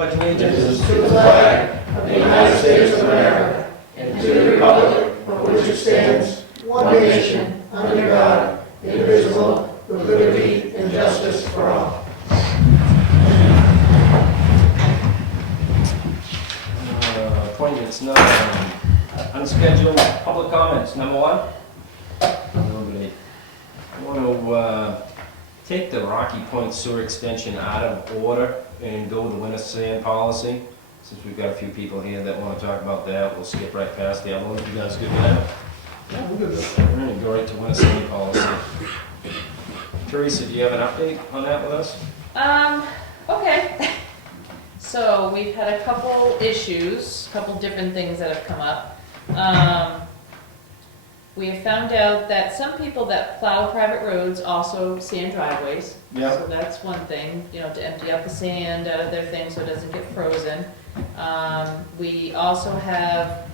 Pledge allegiance to the flag of the United States of America and to the republic for which it stands, one nation, under God, indivisible, with liberty and justice for all. Appointments, none. Unscheduled public comments, number one. Nobody. I want to take the Rocky Point sewer extension out of order and go with the winter sand policy. Since we've got a few people here that want to talk about that, we'll skip right past the other one. You guys good with that? Yeah, we're good with that. We're going to go right to winter sand policy. Teresa, do you have an update on that with us? Okay. So we've had a couple issues, a couple different things that have come up. We have found out that some people that plow private roads also sand driveways. Yeah. So that's one thing, you know, to empty out the sand out of their thing so it doesn't get frozen. We also have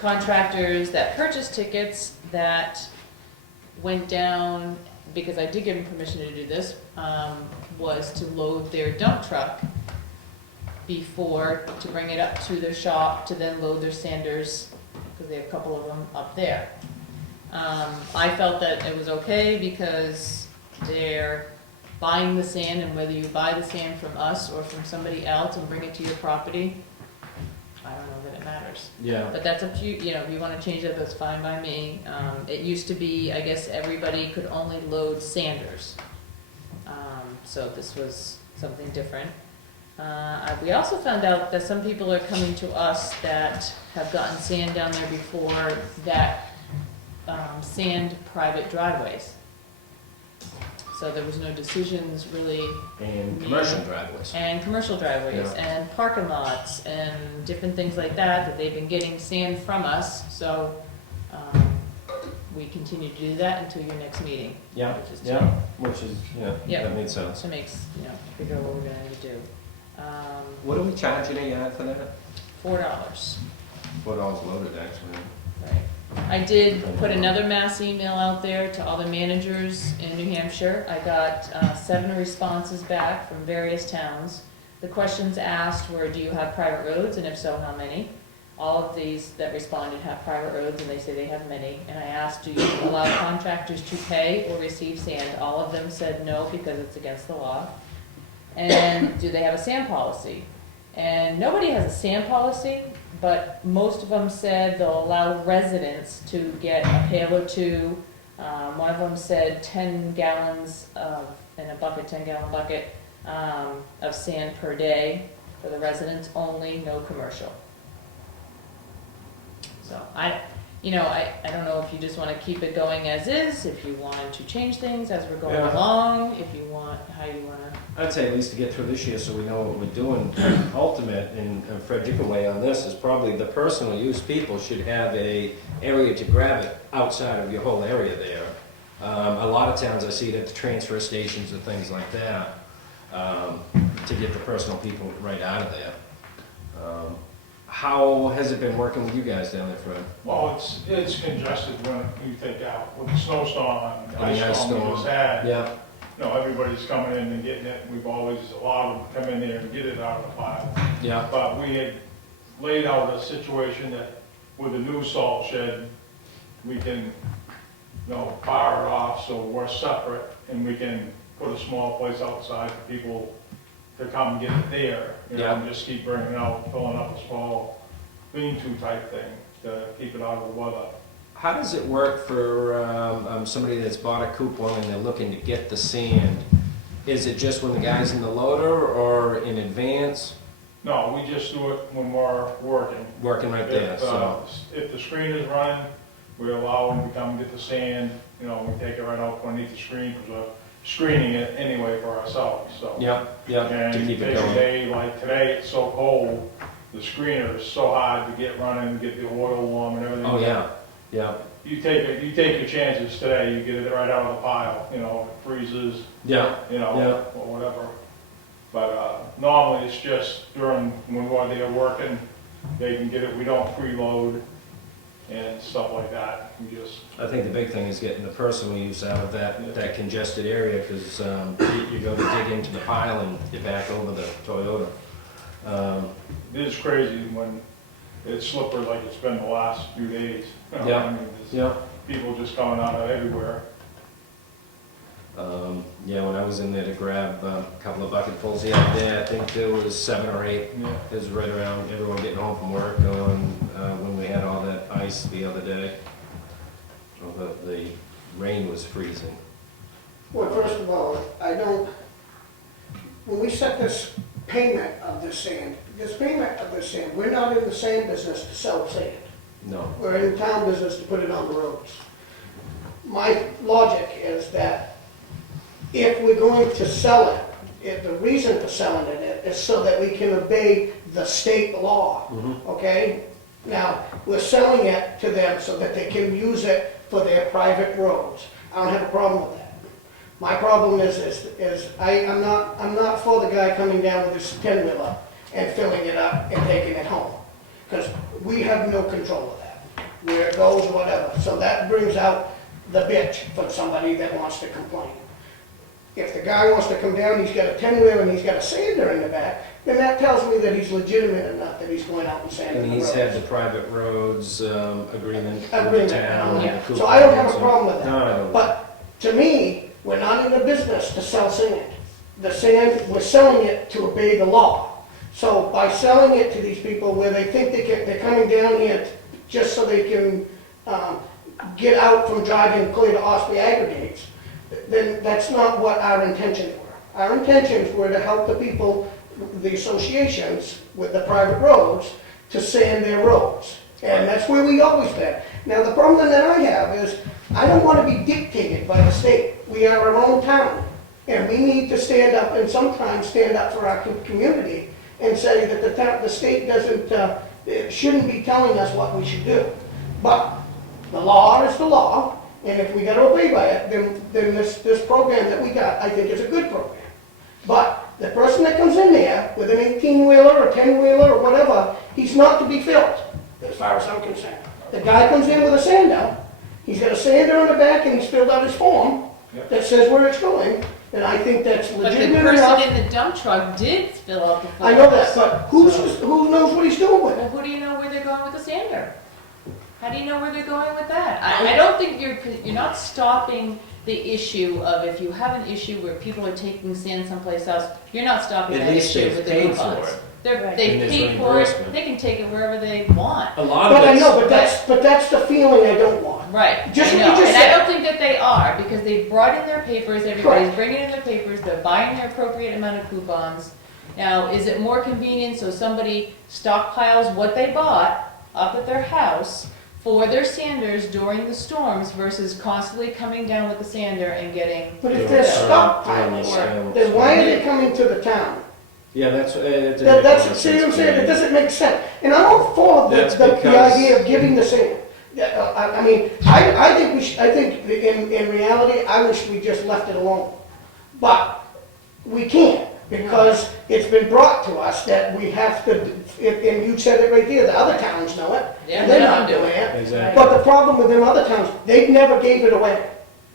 contractors that purchase tickets that went down, because I did give them permission to do this, was to load their dump truck before, to bring it up to their shop, to then load their sanders, because they have a couple of them up there. I felt that it was okay because they're buying the sand, and whether you buy the sand from us or from somebody else and bring it to your property, I don't know that it matters. Yeah. But that's up to you, you know, if you wanna change that, that's fine by me. It used to be, I guess everybody could only load sanders. So this was something different. We also found out that some people are coming to us that have gotten sand down there before that sand private driveways. So there was no decisions really. And commercial driveways. And commercial driveways, Yeah. and parking lots, and different things like that, that they've been getting sand from us, so, we continue to do that until your next meeting. Yeah, Which is yeah, which is, Yeah. that makes sense. So makes, you know, figure out what we're gonna need to do. What are we charging a yard for that? $4. $4 loaded, actually. Right. I did put another mass email out there to all the managers in New Hampshire. I got 7 responses back from various towns. The questions asked were, do you have private roads, and if so, how many? All of these that responded have private roads, and they say they have many. And I asked, do you allow contractors to pay or receive sand? All of them said no, because it's against the law. And do they have a sand policy? And nobody has a sand policy, but most of them said they'll allow residents to get a pail or two. One of them said 10 gallons in a bucket, 10-gallon bucket of sand per day for the residents only, no commercial. So I don't know if you just want to keep it going as is, if you want to change things as we're going along, if you want, how you want to. I'd say at least to get through this year so we know what we're doing. Ultimate, and Fred, you can weigh on this, is probably the personal use people should have a area to grab it outside of your whole area there. A lot of towns I see it at the transfer stations and things like that, to get the personal people right out of there. How has it been working with you guys down there, Fred? Well, it's congested when you take out with the snowstorm and ice storm we just had. Yeah. You know, everybody's coming in and getting it. We've always allowed them to come in there and get it out of the pile. Yeah. But we had laid out a situation that with a new salt shed, we can, fire it off so we're separate, and we can put a small place outside for people to come get it there, and just keep bringing it out, filling up a small lean-to type thing to keep it out of the weather. How does it work for somebody that's bought a coupon and they're looking to get the sand? Is it just when the guy's in the loader or in advance? No, we just do it when we're working. Working right there, so. If the screen is running, we allow them to come get the sand, we take it right out underneath the screen, because we're screening it anyway for ourselves, so. Yeah, And to keep it take a going. day like today, it's so cold, the screener is so hard to get running, get the oil warm and everything. Oh, yeah, yeah. You take your chances today, you get it right out of the pile, if it freezes, Yeah, or whatever. But normally it's just when we're there working, they can get it, we don't preload. and stuff like that. We just, I think the big thing is getting the personal use out of that congested area, because you go to dig into the pile and you're back over the Toyota. it is crazy when it's slippery like it's been the last few days. You know, Yeah. I mean, there's Yeah. people just coming out of everywhere. Yeah, when I was in there to grab a couple of bucketfuls the other day, I think there was 7 or 8. Yeah. It was right around everyone getting home from work on, when we had all that ice the other day. Well, the rain was freezing. Well, first of all, when we set this payment of this sand, we're not in the sand business to sell sand. No. We're in the town business to put it on the roads. My logic is that if we're going to sell it, the reason for selling it is so that we can obey the state law, okay? Now, we're selling it to them so that they can use it for their private roads. I don't have a problem with that. My problem is I'm not for the guy coming down with his 10-wheeler and filling it up and taking it home, because we have no control of that, where it goes, whatever. So that brings out the bitch from somebody that wants to complain. If the guy wants to come down, he's got a 10-wheeler and he's got a sander in the back, then that tells me that he's legitimate enough that he's going out and sanding And the he's roads. had the private roads agreement with the Agreement, town. yeah. and the So I don't have a coupons. problem with that. No, I don't. But to me, we're not in the business to sell sand. The sand, we're selling it to obey the law. So by selling it to these people where they think they're coming down here just so they can get out from driving clear to Osprey aggregates, then that's not what our intentions were. Our intentions were to help the people, the associations with the private roads, to sand their roads. And that's where we always been. Now, the problem that I have is, I don't want to be dictated by the state. We are our own town, and we need to stand up and sometimes stand up for our community and say that the state shouldn't be telling us what we should do. But the law is the law, and if we got to obey by it, then this program that we got, I think is a good program. But the person that comes in there with an 18-wheeler or 10-wheeler or whatever, he's not to be filled, as far as I'm concerned. The guy comes in with a sander, he's got a sander in the back and he's filled out his form that says where it's going, and I think that's But the legitimate enough. person in the dump truck did fill out the form. I know that, but who knows what he's doing with Well, it? who do you know where they're going with the sander? How do you know where they're going with that? I don't think you're not stopping the issue of, if you have an issue where people are taking sand someplace else, you're not stopping At that least issue they've with the paid for coupons. it. They've And paid there's for it, reimbursement. they can take it wherever they want. A lot of But I it's, know, but that's the feeling I don't want. Right, Just I what know, you just and I said. don't think that they are, because they've brought in their papers, everybody's Correct. bringing in their papers, they're buying their appropriate amount of coupons. Now, is it more convenient so somebody stockpiles what they bought up at their house for their sanders during the storms versus constantly coming down with the sander and getting? But if they're stockpiling it, then why are they coming to the town? yeah, that's, That's, see what I'm saying, it doesn't make sense. And I'm all for That's the because- idea of giving the same. Yeah, I mean, I think in reality, I wish we just left it alone. But we can't, because it's been brought to us that we have to, and you said it right there, the other towns know it. Yeah, And they're they not do doing it. it. Exactly. But the problem with them other towns, they never gave it away.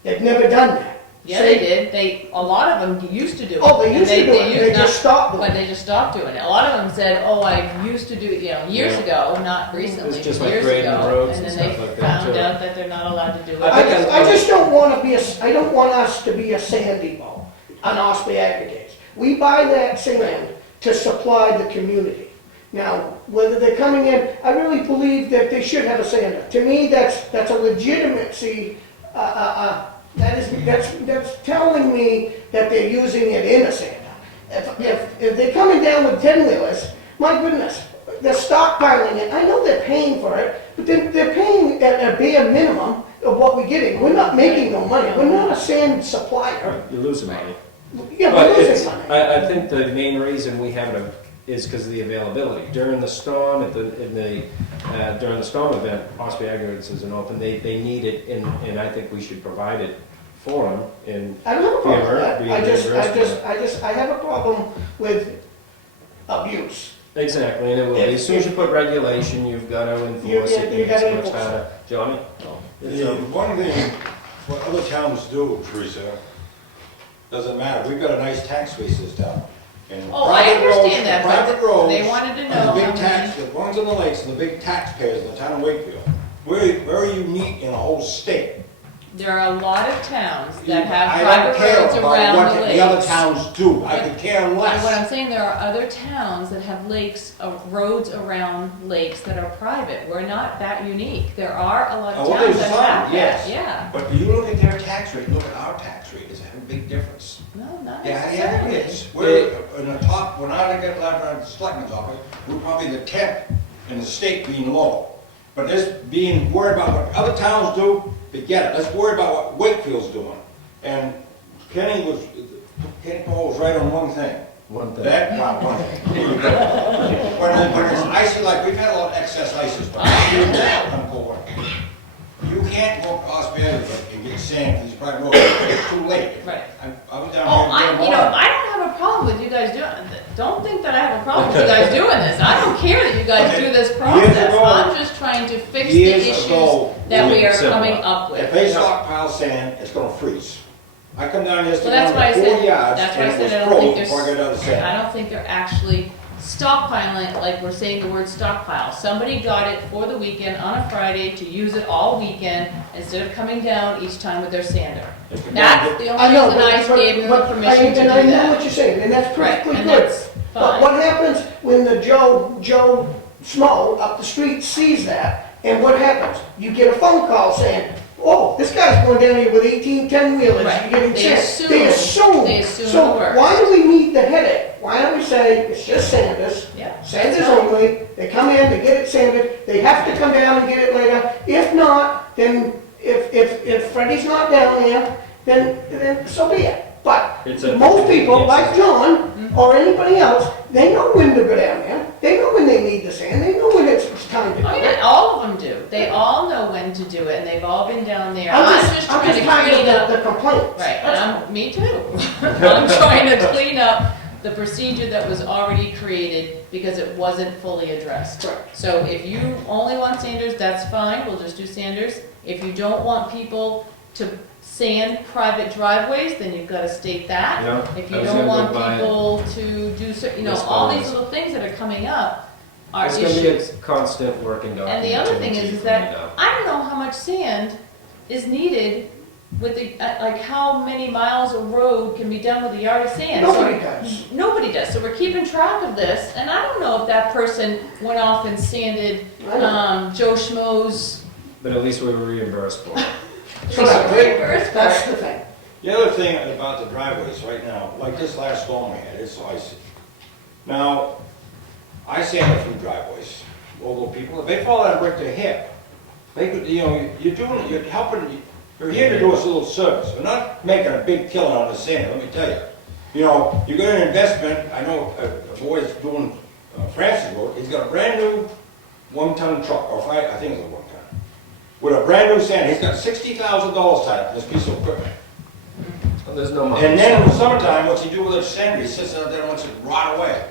They've never done that. Yeah, they did, a lot of them used to do it. Oh, they and used to do it, used they not- just stopped doing But it. they just stopped doing it. A lot of them said, oh, I used to do it, years Yeah. ago, not recently, It's just like years grading ago. roads And and then they stuff like that, found too. out that they're not allowed to do it. I think I just don't want to be I don't want us to be a sand depot on Osprey aggregates. We buy that sand to supply the community. Now, whether they're coming in, I really believe that they should have a sander. To me, that's a legitimacy, that's telling me that they're using it in a sander. If they're coming down with 10-wheelers, my goodness, they're stockpiling it. I know they're paying for it, but they're paying at a bare minimum of what we're getting. We're not making no money. We're not a sand supplier. You're losing money. Yeah, But we're it's, losing money. I think the main reason we have it is because of the availability. During the storm, during the storm event, Osprey Aggregates isn't open, they need it, and I think we should provide it for them, and I don't have a problem with be that. reimbursed. I have a problem with abuse. Exactly, and it will be. As soon as you put regulation, you've got to enforce it, You and it's gotta much enforce it. harder. Johnny? One thing, what other towns do, Teresa, doesn't matter, we've got a nice tax base in this town. And Oh, I private roads- understand that, private but roads they wanted to know are the how big many. tax, the ones on the lakes, and the big taxpayers in the town of Wakefield. We're very unique in the whole state. There are a lot of towns that have I private don't care roads about around what the the other lakes. towns do, I But- could care And what less. I'm saying, there are other towns that have lakes, roads around lakes that are private. We're not that unique. There are a lot of Oh, well, towns there's that some, have that, yes. yeah. But you look at their tax rate, look at our tax rate, it's a big difference. No, not Yeah, necessarily. it is. We're in the top, when I get left out of the selectmen's office, we're probably the 10th in the state being low. But this being worried about what other towns do, forget it. Let's worry about what Wakefield's doing. And Kenny Paul was right on one thing. One thing. That, not one thing. When it's icy, like, we've had a lot of excess ices, but I'm cold. You can't go across Bailey and get sand for these private roads, it's too late. Right. I was down Oh, here. I don't have a problem with you guys doing, don't think that I have a problem with you guys doing this. I don't care that you guys do this process. ago- I'm just trying to fix the years issues ago, that we are simple. coming up If with. they stockpile sand, it's gonna freeze. I come down Well, yesterday, that's why I down to 4 said, yards, that's why I and it said I was don't think frozen there's, before I got out of the sand. I don't think they're actually stockpiling, like we're saying the word stockpile. Somebody got it for the weekend on a Friday to use it all weekend instead of coming down each time with their sander. That's the I only know, reason I gave them the permission to do and I know what that. you're saying, and that's Right, perfectly and good. that's But fine. what happens when the Joe Smo up the street sees that, and what happens? You get a phone call saying, oh, this guy's going down here with 18 10-wheelers, Right. you're getting They sand. assume- They assume. they assume So the worst. why do we need the headache? Why don't we say, it's just Sanders, Yeah. Sanders only, they come in, they get it sanded, they have to come down and get it later. If not, then, if Freddie's not down there, then so be it. But It's a- most people, like Mm-hmm. John, or anybody else, they know when to go down there. They know when they need the sand, they know when it's time to do Oh it. yeah, all of them do. They all know when to do it, and they've all been down there. I'm just I'm trying to tired clean up. of the complaints. Right, and me too. I'm trying to clean up the procedure that was already created because it wasn't fully addressed. Right. So if you only want sanders, that's fine, we'll just do sanders. If you don't want people to sand private driveways, then you've gotta state that. Yeah, If I you was don't gonna want go by it. people to do, all these Response. little things that are coming up are It's gonna be issues. a constant working document. And the other thing until is you that find out. I don't know how much sand is needed with the, like how many miles of road can be done with a yard of sand. So- Nobody does. Nobody does, so we're keeping track of this, and I don't know if that person went off and sanded, I know. Joe Schmo's. But at least we were reimbursed for it. Correct. That's the thing. The other thing about the driveways right now, like this last storm we had, it's so icy. Now, I sand a few driveways, local people, if they fall out and break their hip, they could, you're helping, you're here to do us a little service. We're not making a big killing on the sand, let me tell you. You know, you got an investment, I know a boy is doing Francis Road, he's got a brand new 1-ton truck, or I think it's a 1-ton, with a brand new sand, he's got $60,000 tied up in this piece of equipment. Well, there's no money. And then in the summertime, what's he do with his sand? He sits out there and lets it rot away.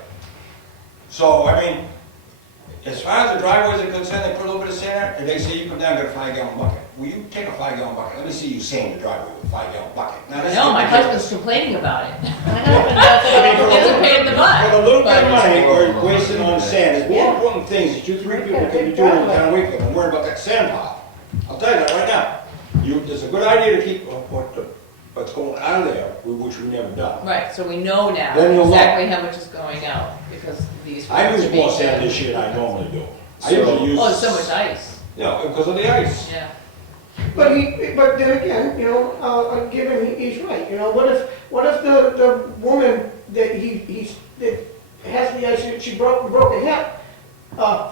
So, I mean, as far as the driveways are concerned, they put a little bit of sand there, and they say you come down and get a 5-gallon bucket. Will you take a 5-gallon bucket? Let me see you sand the driveway with a 5-gallon bucket. Now, this is No, my ridiculous. husband's complaining about it. I mean, He hasn't paid the butt. For a little bit of but- money, or wasting on sand, there's more Yeah. important things that you 3 people can be doing in the town of Wakefield than worrying about that sand pile. I'll tell you that right now. It's a good idea to keep what's going out of there, which we've never done. Right, so we know now Then you'll know. exactly how much is going out, because these. I roads use are more being sand done. this year than I normally do. I So- usually use. Oh, there's so much ice, Because of the ice. yeah. But then again, I'll give him, he's right, what if the woman that that has the ice, she broke a hip,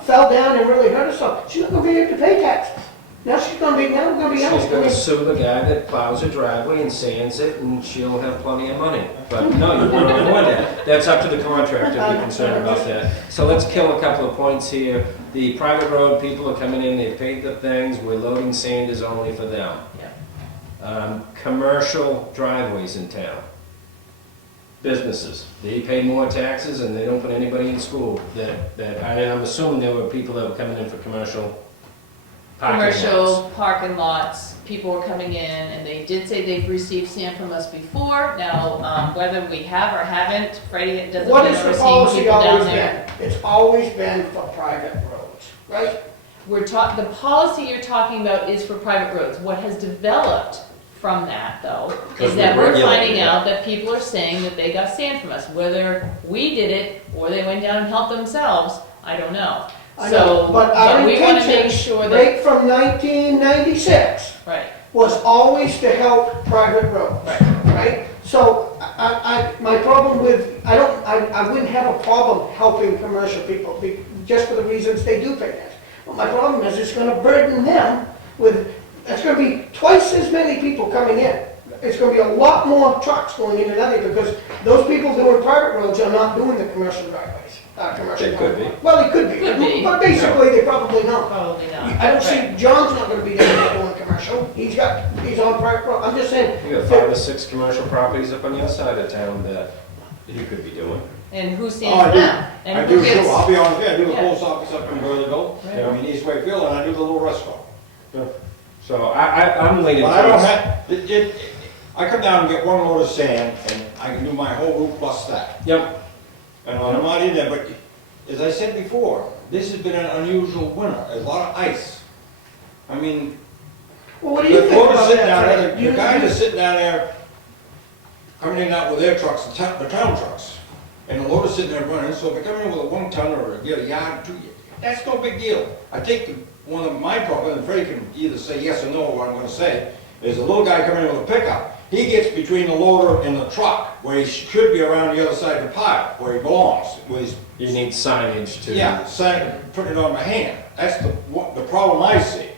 fell down and really hurt herself, she's not gonna be able to pay taxes. Now we're gonna be out. She's gonna sue the guy that plows her driveway and sands it, and she'll have plenty of money. But no, you want to avoid that. That's up to the contractor to be concerned about that. So let's kill a couple of points here. The private road, people are coming in, they've paid the things, we're loading sanders only for them. Yeah. Commercial driveways in town. businesses. They pay more taxes and they don't put anybody in school. I'm assuming there were people that were coming in for commercial parking lots. Commercial parking lots, people were coming in, and they did say they've received sand from us before. Now, whether we have or haven't, Freddie doesn't What know has we're the seeing policy people down always there. been? It's always been for private roads, right? The policy you're talking about is for private roads. What has developed from that, though, Because is that we're we're regulating finding it. out that people are saying that they got sand from us. Whether we did it or they went down and helped themselves, I don't know. I know, So, but our we wanna make intention, sure that, right from 1996, right, was always to help private roads, right. right? So my problem with, I wouldn't have a problem helping commercial people, just for the reasons they do pay tax. But my problem is it's gonna burden them with, it's gonna be twice as many people coming in. It's gonna be a lot more trucks going in and out of here, because those people doing private roads are not doing the commercial driveways, commercial. They could be. Well, they could be. Could be. But basically, they probably not. Probably not. I don't see, Right. John's not gonna be there doing commercial, he's on private road, I'm just saying. You got 5 or 6 commercial properties up on your side of town that you could be doing. And who Oh, stands I for do. them? I And do who too, gets, I'll be honest, with you. I do the Yeah. post office up in Burleyville, Right. I mean, East Wakefield, and I do the little restaurant. So I'm leaning But I don't towards, have, I come down and get one load of sand, and I can do my whole roof plus that. yep, And I'm not in there, but as I said before, this has been an unusual winter, there's a lot of ice. I mean, Well, what do you the think loaders about sitting down that? there, Fred? the guys are sitting down there, coming in and out with their trucks, the town trucks. And the loader's sitting there running, so if they come in with a 1 ton or get a yard, 2, that's no big deal. I think one of my problems, and Freddie can either say yes or no, what I'm gonna say, is a little guy coming in with a pickup. He gets between the loader and the truck, where he should be around the other side of the pile, where he belongs, where he's, you need signage to. yeah, putting it on my hand. That's the problem I see.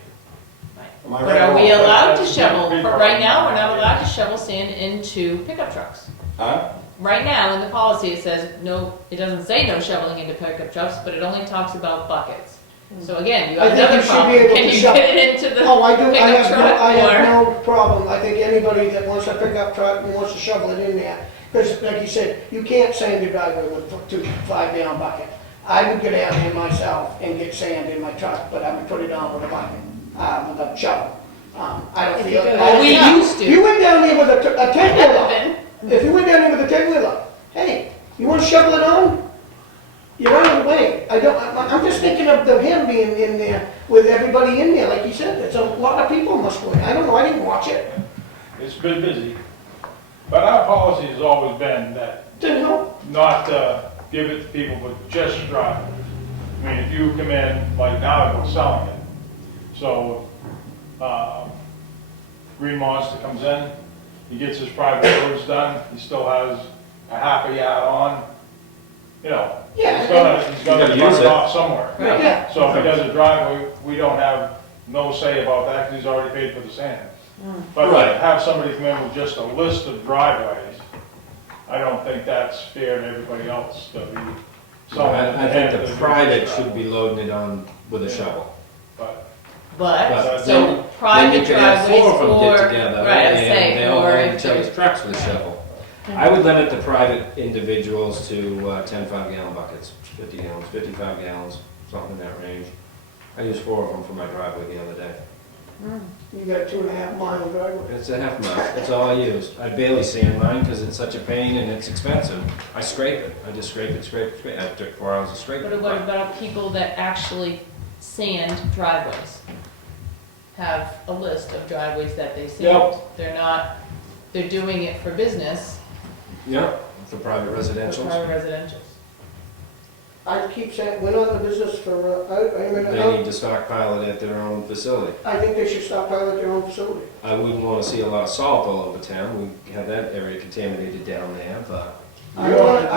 Am I but right are or we wrong? allowed to That's shovel? a big But right now, problem. we're not allowed to shovel sand into pickup trucks. Huh? Right now, in the policy, it says no, it doesn't say no shoveling into pickup trucks, but it only talks about buckets. So again, you I have think another you should be problem. able Can to you shovel. get it into the Oh, I do, I pickup have truck? no problem, I think anybody that wants a pickup truck and wants to shovel it in there, because like you said, you can't sand your driveway with a 5-gallon bucket. I would get out there myself and get sand in my truck, but I would put it on with a bucket, with a shovel. I don't If feel. you go down- We used to. You went down there with a I 10-wheeler. haven't been. If you went down there with a 10-wheeler, hey, you wanna shovel it on? You're on the way. I'm just thinking of him being in there with everybody in there, like you said, it's a lot of people must go in. I don't know, I didn't watch it. It's been busy. But our policy has always been that Didn't help. not to give it to people with just driveways. I mean, if you come in, like now we're selling it. So, Green Monster comes in, he gets his private roads done, he still has a half a yard on, you know. Yeah. He's gonna gotta run use it it. off somewhere. Right. Yeah. So if he does a driveway, we don't have no say about that, because he's already paid for the sand. But to Right. have somebody come in with just a list of driveways, I don't think that's fair to everybody else to be. I think the private should be loading it on with a shovel. But But, But so Then private you could have driveways 4 of them get or, together right, I was and saying, they'll or load if each other's there's, trucks with a shovel. I would limit the private individuals to 10 5-gallon buckets, 50 gallons, 55 gallons, something in that range. I used 4 of them for my driveway the other day. You got a 2.5-mile driveway. It's a half mile, that's all I use. I barely sand mine because it's such a pain and it's expensive. I scrape it, I just scrape it. I took 4 hours to scrape what it. about people that actually sand driveways? Have a list of driveways that they sand. Yep. They're doing it for business, Yeah, for private for residential. private residential. I keep saying, we're not in the business for, They need to stockpile it at their own facility. I think they should stockpile at their own facility. I wouldn't want to see a lot of salt all over town. We have that area contaminated down there, but I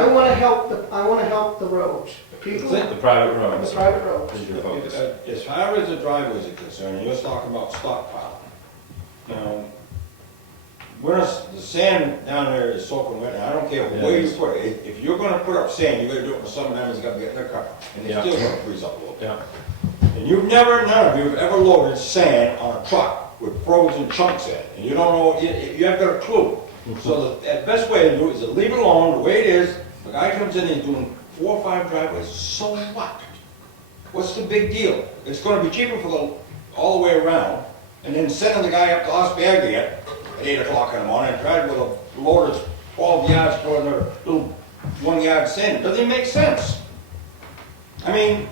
wanna help the roads, the people, the private the roads private roads. is your focus. As far as the driveways are concerned, and you're talking about stockpile, you know, the sand down there is soaking wet, and I don't care Yeah, where it you is. put it, if you're gonna put up sand, you gotta do it when some of them is gonna get their cover, and Yeah. it's still gonna freeze up a little bit. Yeah, And none of you have ever loaded sand on a truck with frozen chunks in it, and you don't know, you haven't got a clue. So the best way to do it is to leave it alone the way it is. The guy comes in and he's doing 4 or 5 driveways, so what? What's the big deal? It's gonna be cheaper for all the way around, and then sending the guy up to Las Vegas at 8 o'clock in the morning and trying with a loader that's 12 yards for another little 1 yard sand. Doesn't even make sense. I mean,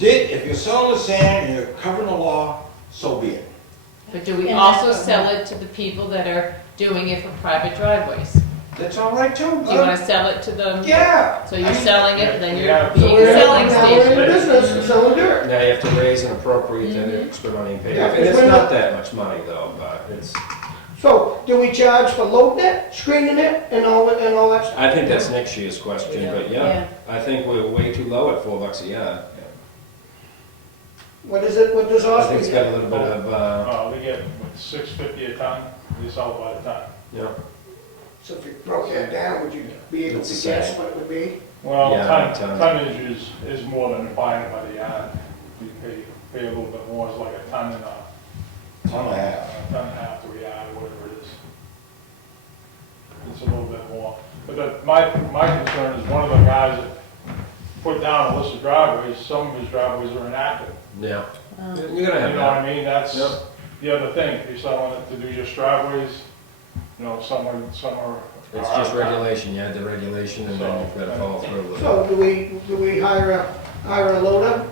if you're selling the sand and you're covering the law, so be it. But do we And also that's- sell it to the people that are doing it for private driveways? That's all right too. Do you wanna sell it to them? Yeah. So you're selling it, then Yeah. you're being a selling Now we're in station. the business of selling dirt. Now you have to raise and appropriate that extra money and pay. Yeah, And it's we're not not- that much money though, but it's, So, do we charge for loading it, screening it, and all that stuff? I think that's next year's question, but Yeah. yeah, I think we're way too low at $4 a yard. What is it, what does I Oscar think it's got a get? little bit of, We get, what, $6.50 a ton, we sell by the ton. you know, So if you broke that down, would you be able It's to the guess same. what it would be? Well, Yeah, ton, ton. tonnage is more than buying it by the yard. We pay a little bit more, it's like a ton and a, Ton and a half. ton and a half to a yard, or whatever it is. It's a little bit more. But my concern is one of the guys that put down a list of driveways, some of his driveways are inactive. yeah. Oh. You're gonna You have know what that. I mean? That's Yep. the other thing, if you're selling it to do just driveways, you know, some are. It's just regulation, you had the regulation and then you've gotta follow through with it. So do we hire a loader,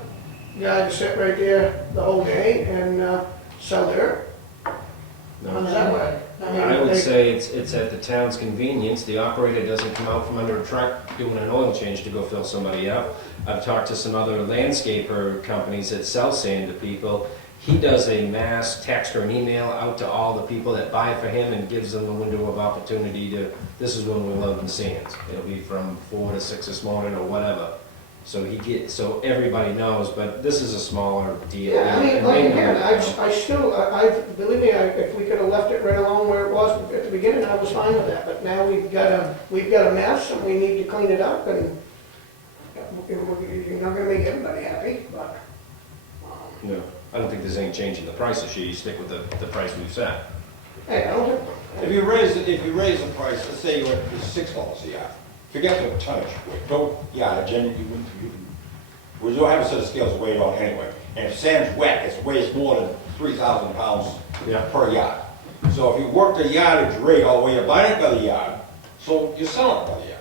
guy to sit right there the whole day and, sell dirt? How No. does that work? mean, I would they- say it's at the town's convenience, the operator doesn't come out from under a truck doing an oil change to go fill somebody up. I've talked to some other landscaper companies that sell sand to people. He does a mass text or an email out to all the people that buy for him and gives them a window of opportunity to, this is when we're loading sands. It'll be from 4 to 6 this morning or whatever. So everybody knows, but this is a smaller deal. Yeah, I mean, And like they again, know, believe me, if we could have left it right along where it was at the beginning, I was fine with that, but now we've got a mess and we need to clean it up and you're not gonna make everybody happy, but. No, I don't think there's any change in the price this year, you stick with the price we've set. Hey, I don't think. If you raise the price, let's say you went to $6 a yard, forget the tonnage, don't, yeah, generally, we don't have a set of scales to weigh it on anyway. And if sand's wet, it weighs more than 3,000 pounds Yeah. per yard. So if you work the yardage rate all the way, you're buying it by the yard, so you're selling it by the yard.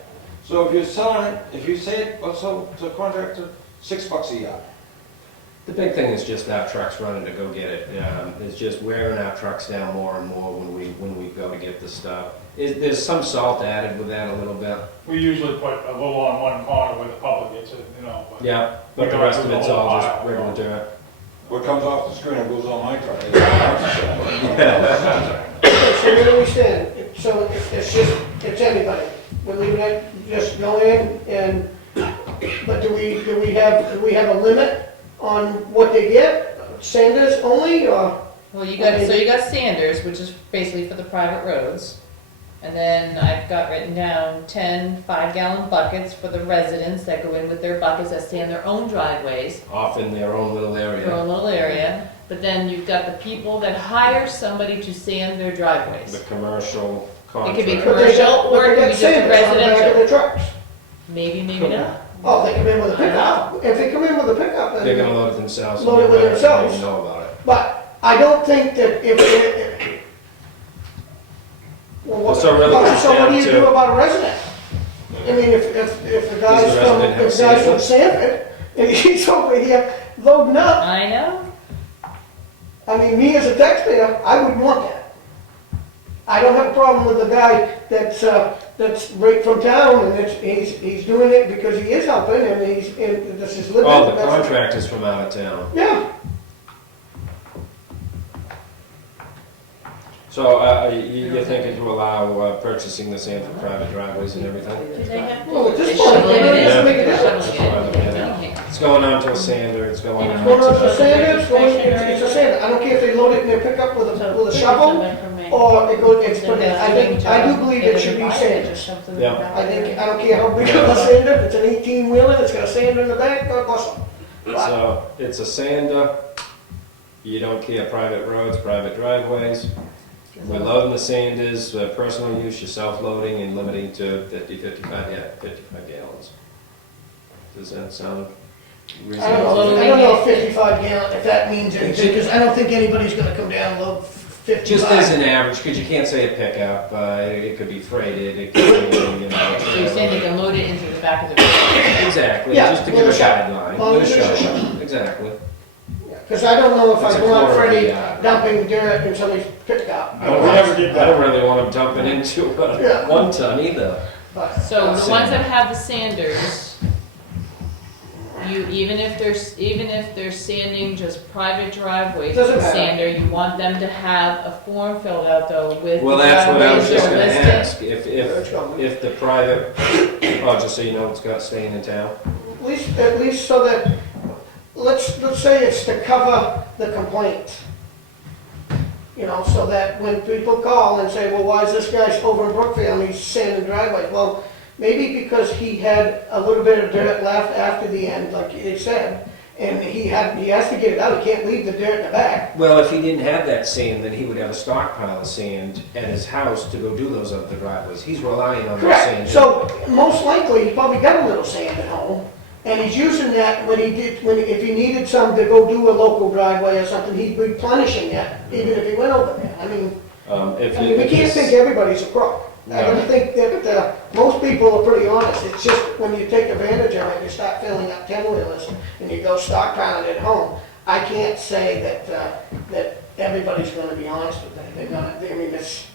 So if you're selling it, if you say it, let's sell to a contractor, $6 a yard. The big thing is just our trucks running to go get it. It's just wearing our trucks down more and more when we go to get the stuff. There's some salt added with that a little bit. We usually put a little on one corner where the public gets it, you know, but. Yeah, but We the don't rest do of the it's whole all just pile, regular no. dirt. What comes off the screen and goes on my truck. So where do we stand? So it's anybody. We're leaving it, just go in and, but do we have a limit on what they get? Sanders only, or? Well, you got Sanders, which is basically for the private roads. And then I've got written down 10 5-gallon buckets for the residents that go in with their buckets that stay in their own driveways, Off in their own little their area. own little area. But then you've got the people that hire somebody to sand their The commercial commercial It could be contract. commercial, or it could be just a Sanders on the back of residential. the trucks. Maybe, maybe not. Oh, they come in with a pickup. If they come in with a pickup, They're then, gonna load it themselves. Load it with and they don't themselves. even know about it. but I don't think that if well, what, So really comes so what down do you to- do about a resident? I mean, if the guy's Does the from, resident have if the guy's from Sanford? Sanford, and he's over here loading up, I know. I mean, me as a taxpayer, I wouldn't want that. I don't have a problem with the guy that's right from town, and he's doing it because he is helping, and this is living. Oh, the that's- contractor's from out of town. Yeah, So, you're thinking to allow purchasing the sand for private driveways and everything? Do they have to? Well, at this They point, shovel it it in. doesn't make a They're difference. shoveling it in. It's going on to a sander, it's going on. going on to- to sander, it's a sander, I don't care if they load it in their pickup with a shovel, or it goes, it's, but I do believe it should be sanders. Yeah. I don't care how big of a sander, if it's an 18-wheeler, it's got a sander in the back, God bless them. So, it's a sander, you don't care private roads, private driveways, We're loading the sanders, personal use, you're self-loading and limiting to 55 gallons. Does that sound I reasonable? don't know if 55 gallon, if that means anything, because I don't think anybody's gonna come down and load 55. Just as an average, because you can't say a pickup, it could be freighted, it could be, you know. So you're saying they can load it into the back of the vehicle? Exactly, Yeah, just to give a with a shovel. guideline, Well, with a with a shovel, exactly. Because I don't know if It's I a go out quarter of Freddie the yard. dumping dirt in somebody's pickup. I don't We never did I don't that. really want them dumping into Yeah. 1 ton either. But So the Sand. ones that have the sanders, even if they're sanding just private driveways with Doesn't the matter. sander, you want them to have a form filled out though with the Well, that's what I was driveways just that are gonna listed. ask, it's going. if the private, oh, just so you know, it's got staying in town. At least so that, let's say it's to cover the complaint. You know, so that when people call and say, well, why is this guy over in Brookfield and he's sanding driveways? Well, maybe because he had a little bit of dirt left after the end, like you said, and he has to get it out, he can't leave the dirt in the back. Well, if he didn't have that sand, then he would have a stockpile of sand at his house to go do those other driveways. He's relying on that sand. Correct, so most likely, he probably got a little sand at home, and he's using that if he needed some to go do a local driveway or something, he'd be replenishing it, even if he went over there. I mean, we can't think everybody's a crook. I don't think that, most people are pretty honest, it's just when you take advantage of it, you start filling up 10-wheelers, and you go stockpiling at home. I can't say that everybody's gonna be honest with that, they're gonna, I mean, if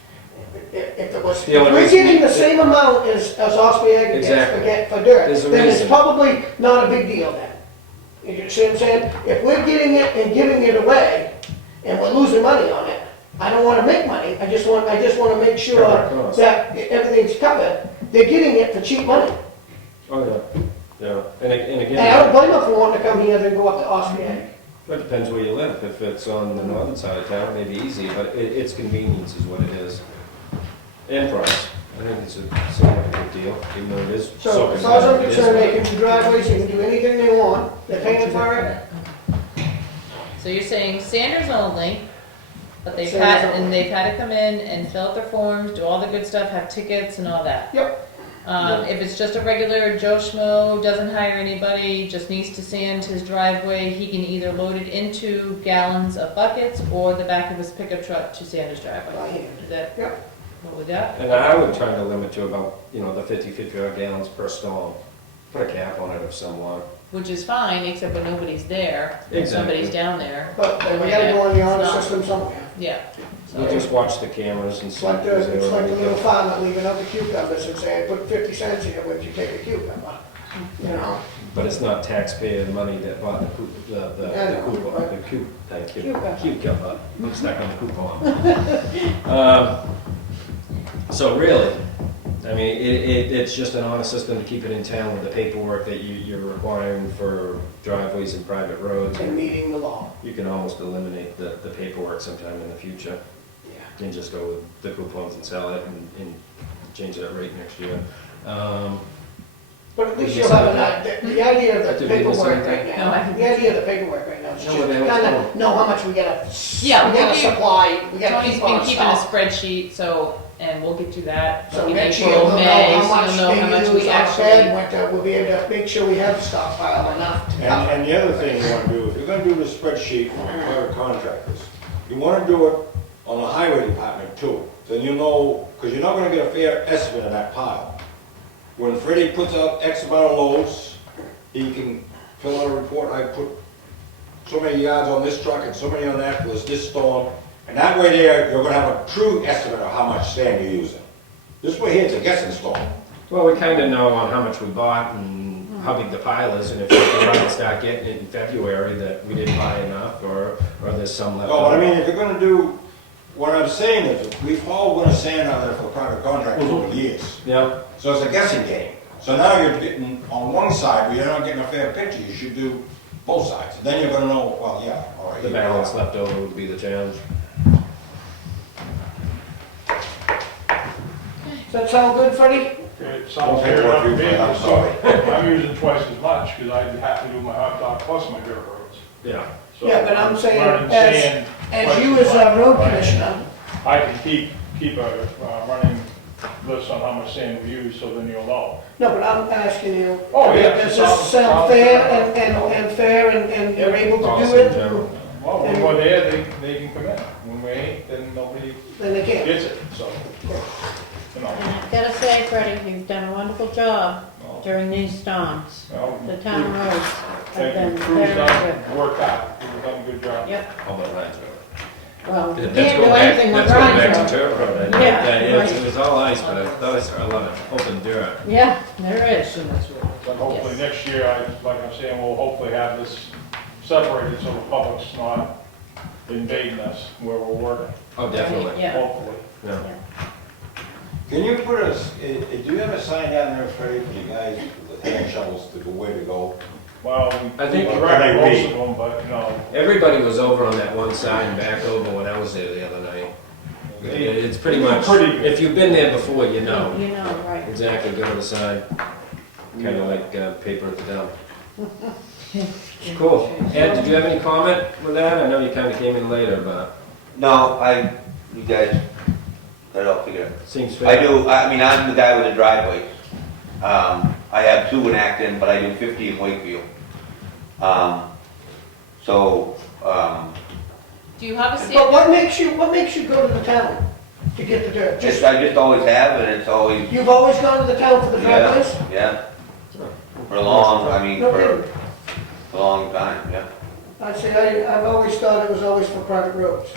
The only we're reason- getting the same amount as Osprey Aggregates Exactly. for dirt, There's a then it's reason. probably not a big deal then. You see what I'm saying? If we're getting it and giving it away, and we're losing money on it, I don't wanna make money, I just wanna make sure Cover our costs. that everything's covered. They're getting it for cheap money. Oh, yeah, yeah. And And I again, don't blame them for wanting to come here than go up to Osprey Ag. it depends where you live. If it's on the northern side of town, it may be easy, but it's convenience is what it is. And price. I think it's somewhat a good deal, even though it is. So as far as I'm concerned, they can do driveways, they can do anything they want, they're paying for it. So you're saying sanders only, but they've Sanders had, only. and they've had to come in and fill out their forms, do all the good stuff, have tickets and all that. Yep. If it's just a regular Joe Schmo, doesn't hire anybody, just needs to sand his driveway, he can either load it into gallons of buckets or the back of his pickup truck to sand his driveway. By hand. Is that, Yep. what would that? And I would try to limit to about, the 55 gallons per stall. Put a cap on it of someone. Which is fine, except when nobody's there, if Exactly. somebody's down there. But we gotta go on the honor It's not- system somewhere. Yeah. You just watch the cameras and It's see. like the, if it's they're like the little okay. farmer leaving out the cucumbers and saying, put 50 cents here when you take a cucumber, you know? But it's not taxpayer money that bought the I know, coupon, but- thank you. Cucumber. Cucumber, I'm stuck on the coupon. So really, I mean, it's just an honest system to keep it in town with the paperwork that you're requiring for driveways and private roads. And meeting the law. You can almost eliminate the paperwork sometime in the future Yeah. and just go with the coupons and sell it and change that rate next year. But at least you'll have the idea of the Did we miss paperwork right anything? now, the idea of the paperwork right now is No, just what the hell's kinda going? know how much we gotta, Yeah, we gotta we'll give- supply, we gotta Tony's keep been on keeping a stock. spreadsheet, so, and we'll get you that. So in next year, April, we'll know May, how so much you'll know how much they we use on actually. bed winter, we'll be able to make sure we have a stockpile enough to cover. And the other thing you wanna do, if you're gonna do the spreadsheet for private contractors, you wanna do it on the highway department too. Then you know, because you're not gonna get a fair estimate of that pile. When Freddie puts out X amount of loads, he can fill out a report, I put so many yards on this truck and so many on that, was this storm. And that way there, you're gonna have a true estimate of how much sand you're using. This way here, it's a guessing storm. Well, we kind of know on how much we bought and how big the pile is, and if we can run and start getting it in February that we didn't buy enough, or there's some left. No, but I over. mean, if you're gonna do, what I'm saying is, we've all won a sand out there for private contractors over the years. Yeah, So it's a guessing game. So now you're getting, on one side, where you're not getting a fair picture, you should do both sides. Then you're gonna know, well, yeah, all right. the here we balance are. left over would be the challenge. Does that sound good, Freddie? It sounds Okay, fair enough to me, I'm sorry. I'm using twice as much, because I have to do my hot dog plus my dirt roads. Yeah. So Yeah, but I'm saying, running as sand as twice you as as much, a road right? commissioner, I can keep a running list on how much sand we use, so then you'll know. No, but I'm asking you. Oh, yeah. Does this sound fair and fair and you're able to do it? Well, when we're there, they can come in. When we ain't, then nobody Then they can't. gets it, so, you know. And I've gotta say, Freddie, you've done a wonderful job during these storms. Well, The town roads have been and very, crew's very done, good. worked out, crew's done a good job. Yep, All but lines, really. well, you Let's can't go do back, anything with let's go back Rhino. to Turk Road. Yeah, It right. was all ice, but I thought I saw a lot of open dirt. Yeah, there is. But hopefully Yes. next year, like I'm saying, we'll hopefully have this separated so the public's not invading us where we're working, Oh, definitely. Yeah. hopefully. Yeah. Can you put us, do you have a sign down there, Freddie, for you guys with the hand shovels to the way to go? Well, I we think- direct most of them, but, no. Everybody was over on that one side and back over when I was there the other night. It's pretty much, Pretty good. if you've been there before, you know. You know, right. Exactly, go to the side, kind of like paper at the dump. Cool. Ed, did you have any comment with that? I know you kind of came in later, but No, you guys got it all figured out. seems fair. I do, I mean, I'm the guy with the driveways. I have 2 in Acton, but I do 50 in Wakefield. So, Do you have a But sand? what makes you go to the town to get the dirt? I just always have, and it's always, You've always gone to the town for the driveways? yeah. For a long, I mean, No for kidding. a long time, yeah. I'd say I've always thought it was always for private roads.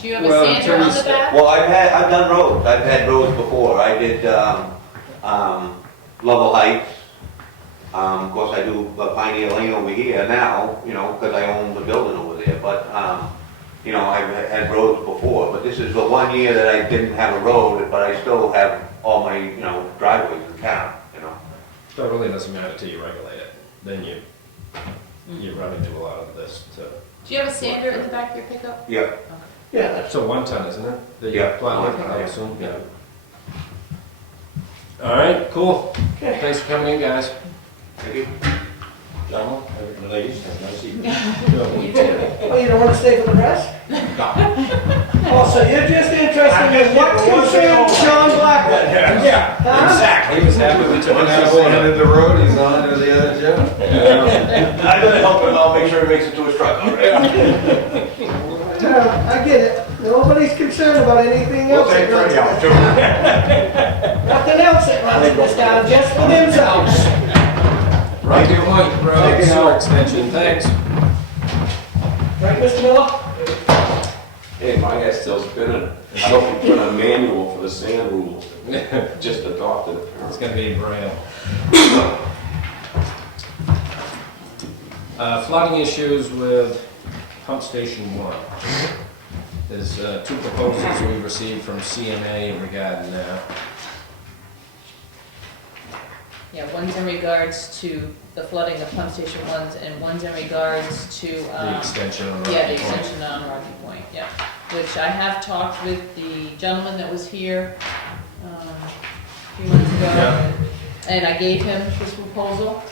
Do you have a Well, sander on the attorneys- back? Well, I've done roads, I've had roads before. I did, Level Heights. Of course, I do Pioneer Lane over here now, you know, because I own the building over there, but, you know, I've had roads before, but this is the one year that I didn't have a road, but I still have all my, you know, driveways in town, you know. So it really doesn't matter till you regulate it, then you run into a lot of this. Do you have a sander in the back of your pickup? Yeah. Yeah, that's, So 1 ton, isn't it? That you Yeah. plot with, I assume, yeah. All right, cool. okay. Thanks for coming in, guys. Thank you. Gentlemen, ladies, have a nice evening. You too. Oh, you don't want to stay for the rest? Oh, so you're just interested in what concerns John Blackwell? Yeah, Huh? exactly. He was happy we took it Once out he's of order. handed the road, he's on to the other job. I'm gonna help him, I'll make sure he makes it to his truck, all right? I get it. Nobody's concerned about anything We'll else. take that runs Freddie out this town. too. Nothing else that runs in this town, just for themselves. Rocky Point Road sewer extension, thanks. Right, Mr. Miller? Hey, my guy's still spinning. I hope you put a manual for the sand rules. Just adopted it. It's gonna be in Braille. Flooding issues with pump station 1. There's 2 proposals we received from CMA regarding that. Yeah, one's in regards to the flooding of pump station 1s, and one's in regards to, The extension on Rocky yeah, the Point. extension on Rocky Point, yeah. Which I have talked with the gentleman that was here, a few months ago. Yeah. And I gave him this proposal,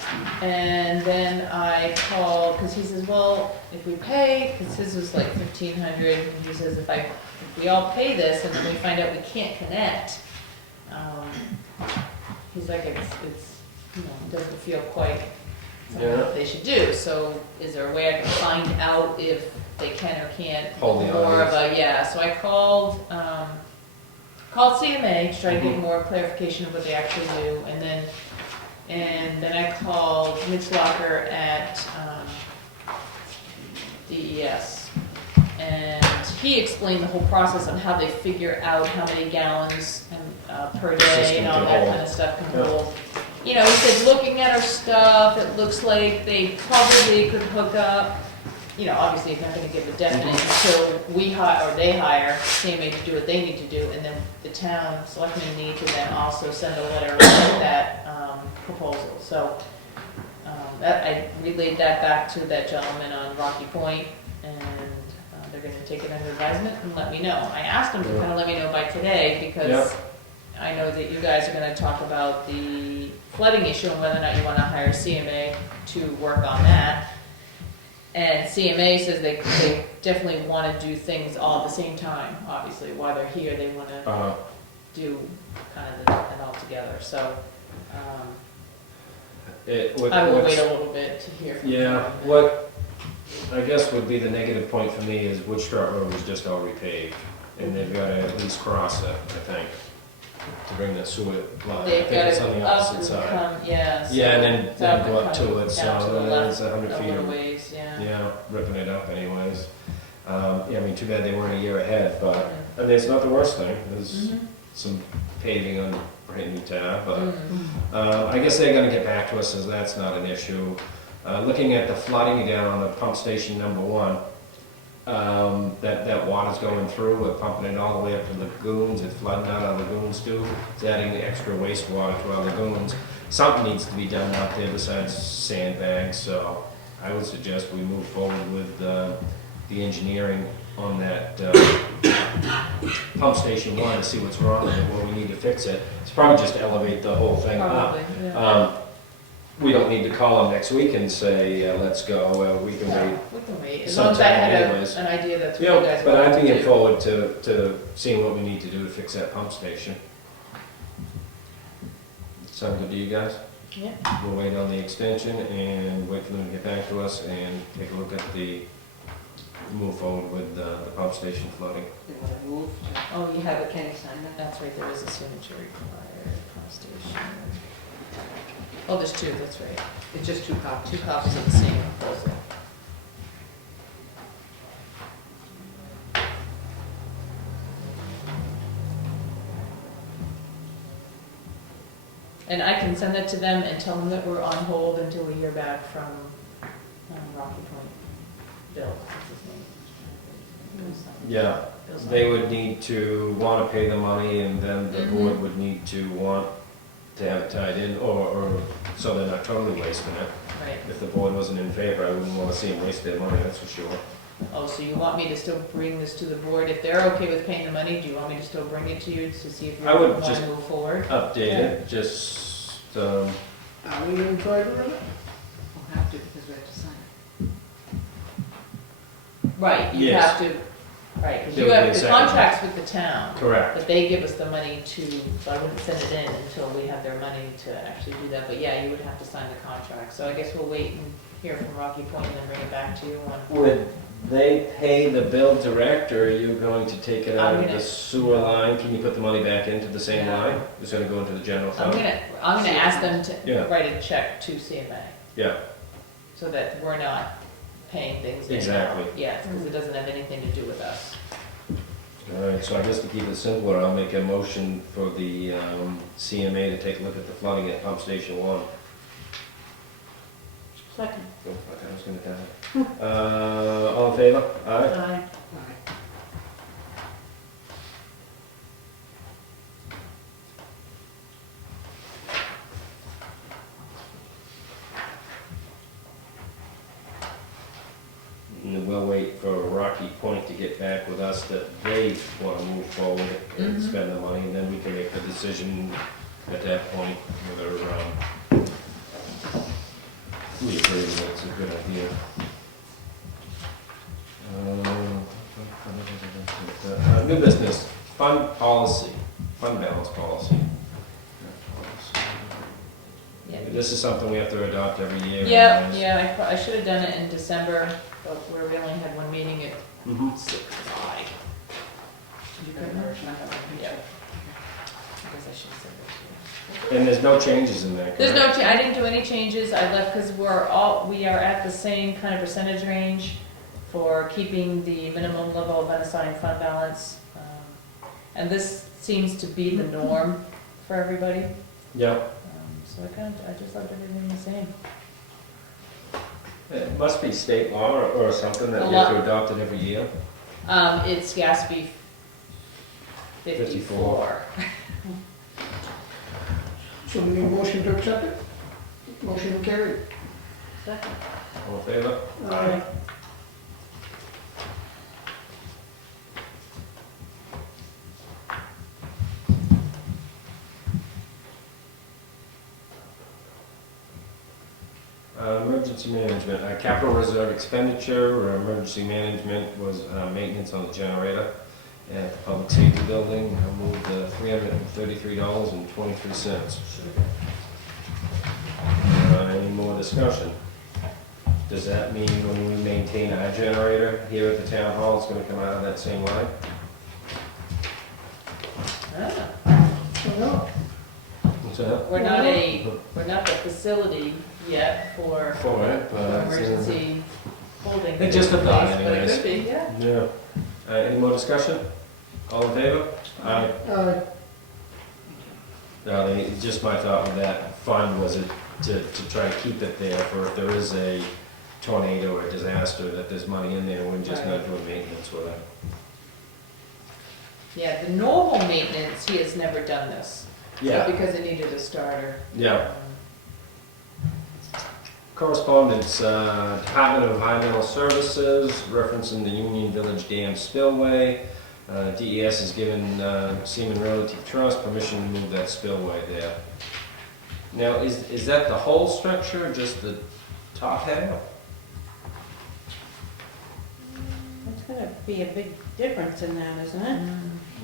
and then I called, because he says, well, if we pay, because his was like 1,500, and he says, if we all pay this, and then we find out we can't connect, he's like, it's, you know, it doesn't feel quite something Yeah. that they should do, so is there a way I can find out if they can or can't? Hold the More of audience. a, yeah, so I called CMA to try to get more clarification of what they actually do, and then I called Mitch Locker at DES, and he explained the whole process on how they figure out how many gallons per day System and all can that hold. kind of stuff can Yeah. hold. You know, he said, looking at our stuff, it looks like they probably could hook up. You know, obviously, it's not gonna give a definite until we hire, or they hire CMA to do what they need to do, and then the town selectmen need to then also send a letter with that, proposal. So, that, I relayed that back to that gentleman on Rocky Point, and, they're gonna take it under advisement and let me know. I asked them to kinda let me know by today, because I know that you guys are gonna talk about the flooding issue and whether or not you wanna hire CMA to work on that. And CMA says they definitely wanna do things all at the same time, obviously, while they're here, they wanna do kind of it all together, so, I will wait a little bit to hear from them. Yeah, what I guess would be the negative point for me is Woodstrut Road was just all repaved, and they've gotta at least cross it, I think, to bring the sewer line. I They've think it's got on it the up opposite and side. come, yeah. so Yeah, and then it's up go and up come to it, so down to the it's left 100 a feet. little ways, yeah. Yeah, ripping it up anyways. Yeah, I mean, too bad they weren't a year ahead, but, I mean, it's not the worst thing. There's Mhm. some paving on brand new tab, but, Mm. I guess they're gonna get back to us as that's not an issue. Looking at the flooding down on the pump station number 1, that water's going through, we're pumping it all the way up to lagoons, it's flooding out our lagoons too. It's adding the extra wastewater to our lagoons. Something needs to be done out there besides sandbags, so I would suggest we move forward with, the engineering on that, pump station 1 to see what's wrong and what we need to fix it. It's probably just to elevate the whole thing up. Probably, yeah. We don't need to call them next week and say, let's go, we can wait. We can wait, as long as I Sometime had anyways. an idea that's what you Yeah, guys but wanted I'd to be do. looking forward to seeing what we need to do to fix that pump station. Sound good to you guys? Yeah. We'll wait on the extension and wait for them to get back to us and take a look at move forward with the pump station flooding. Oh, you have it, can you sign that? That's right, there is a signature required, pump station. Oh, there's 2, that's right. It's just 2 copies. 2 copies of the same proposal. And I can send that to them and tell them that we're on hold until we hear back from Rocky Point. Bill, what's his name? Yeah, Bill's they on. would need to want to pay the money and then the Mhm. board would need to want to have it tied in or so they're not totally wasting it. Right. If the board wasn't in favor, I wouldn't want to see them waste their money, that's for sure. Oh, so you want me to still bring this to the board? If they're okay with paying the money, do you want me to still bring it to you to see if you I would want just- to move forward? Update it, just, Are we in favor of it? We'll have to because we have to sign it. Right, you Yes. have to, right, 'cause There you would be have a the second. contracts with the town, correct. but they give us the money so I wouldn't send it in until we have their money to actually do that, but yeah, you would have to sign the contract. So I guess we'll wait and hear from Rocky Point and then bring it back to you on. Would they pay the bill direct, or are you going to take it out I'm of gonna- the sewer line? Can you put the money back into the same No. line? It's gonna go into the general I'm fund? gonna ask them to Yeah. write a check to CMA, Yeah, so that we're not paying things in. Exactly. Yes, because it doesn't have anything to do with us. all right, so I guess to keep it simpler, I'll make a motion for the CMA to take a look at the flooding at pump station 1. Second. Oh, I thought I was gonna die. All in favor? Aye? Aye. And then we'll wait for Rocky Point to get back with us that they want to move forward and Mhm. spend the money, and then we can make the decision at that point whether we agree that it's a good idea. New business, fund policy, fund balance policy. Yeah. This is something we have to adopt every year. Yeah, yeah, I should have done it in December, but where we only had one meeting at Mhm. 6:05. You can merge my Yeah. I guess I should have said that And there's no changes in there, too. There's correct? no, I didn't do any changes, I left, because we are at the same kind of percentage range for keeping the minimum level of unassigned fund balance. And this seems to be the norm for everybody. Yeah, So I just left everything the same. it must be state law or something that A we have to lot. adopt it every year. It's GASB 54. So we need a motion to accept it? Motion carried. Second. All in favor? Aye. Emergency management, capital reserve expenditure, or emergency management was maintenance on the generator at the public safety building. I moved $333.23. Any more discussion? Does that mean when we maintain our generator here at the town hall, it's gonna come out of that same line? Ah, No. What's that? we're not the facility yet for For it, but emergency holding. It's just a thought But it anyways. could be, yeah. Yeah. Any more discussion? All in favor? Aye. No, just my thought with that fund was to try to keep it there for if there is a tornado or disaster, that there's money in there, we're just not doing maintenance with it. Yeah, the normal maintenance, he has never done this. So because it needed a starter. Yeah. Correspondence, Department of Environmental Services, referencing the Union Village Dam spillway. DES has given Seaman Realty Trust permission to move that spillway there. Now, is that the whole structure, or just the top half? It's gonna be a big difference in that, isn't it?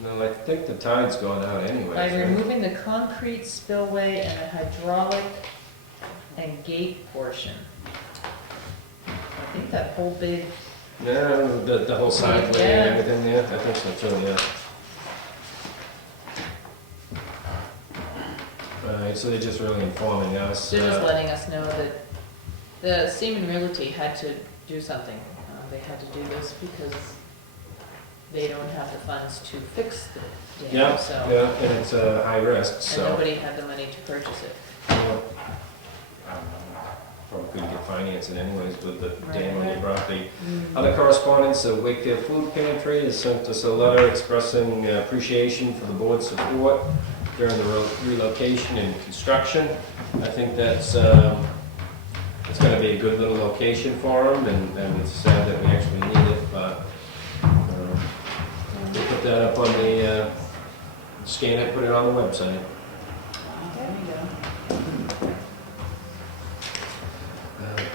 No, I think the tide's going out anyway. By removing the concrete spillway and the hydraulic and gate portion. I think that whole big, Yeah, the whole side way Yeah. and everything there, I think so too, yeah. Alright, so they're just really informing us. they're just letting us know that the Seaman Realty had to do something. They had to do this because they don't have the funds to fix the Yeah, dam, so. yeah, and it's high risk, And so. nobody had the money to purchase it. Probably couldn't get financing anyways with the Right. dam on the property. Other correspondence, the Wakefield Food Pantry has sent us a letter expressing appreciation for the board's support during the relocation and construction. I think that's, it's gonna be a good little location for them, and it's sad that we actually need it, but we'll put that up on the, scan it, put it on the website. There you go.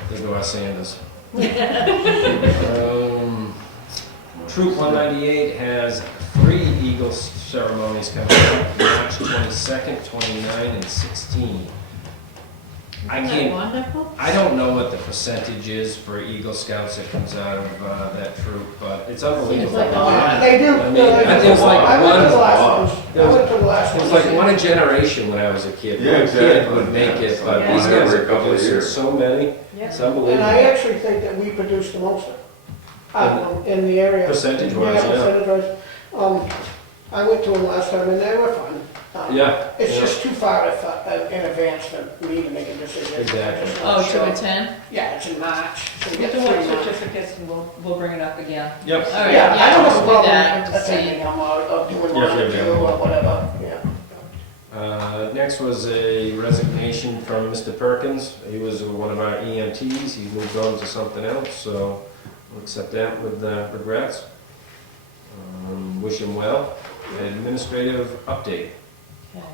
There go our Sanders. Troop 198 has 3 Eagle ceremonies coming up, March 22nd, 29, and 16. I Isn't that can't, wonderful? I don't know what the percentage is for Eagle Scouts that comes out of that troop, but it's unbelievable. Seems like a lot. They do. I mean, I think it's like I went to the one- last ones. I went to the last It ones. was like one a generation when I was a kid. Yeah, One kid exactly. would make it, but Yeah. these guys Every are couple of producing years. so many, Yeah. it's And I unbelievable. actually think that we produce the most in the area. Percentage-wise, yeah. Percentage-wise. I went to them last time and they were fun. Yeah. It's yeah. just too far in advance for me to make a decision. Exactly. Oh, to attend? Yeah, it's in March. So we We'll get do our 3 months. certificates and we'll bring it up again. Yep. All right, Yeah, I don't have a let's do problem that to see. attending them or doing Yeah, one or yeah, two yeah. or whatever, yeah. Next was a resignation from Mr. Perkins. He was one of our EMTs. He moved on to something else, so we'll accept that with regrets. Wish him well. Administrative update. Okay.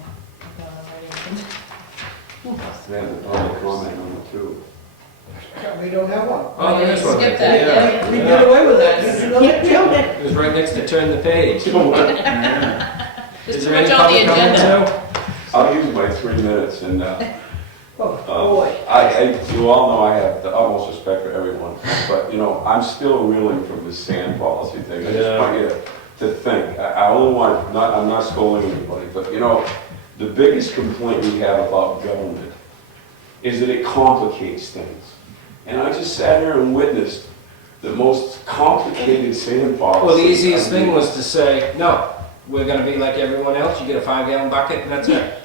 I'm ready. They have a public comment on it too. We don't have one. Oh, there is one. Skip right that, there. yeah. We did away with that. Did you know that, Jim? It was right next to turn the page. There's Is too there any much on the public comment, agenda. Joe? I'll use my 3 minutes and, Oh, boy. you all know I have the utmost respect for everyone, but, you know, I'm still reeling from this sand policy thing. I just want you to think. I only want, I'm not scolding anybody, but, you know, the biggest complaint we have about government is that it complicates things. And I just sat here and witnessed the most complicated sand policy. Well, the easiest thing was to say, no, we're gonna be like everyone else. You get a 5-gallon bucket and that's it.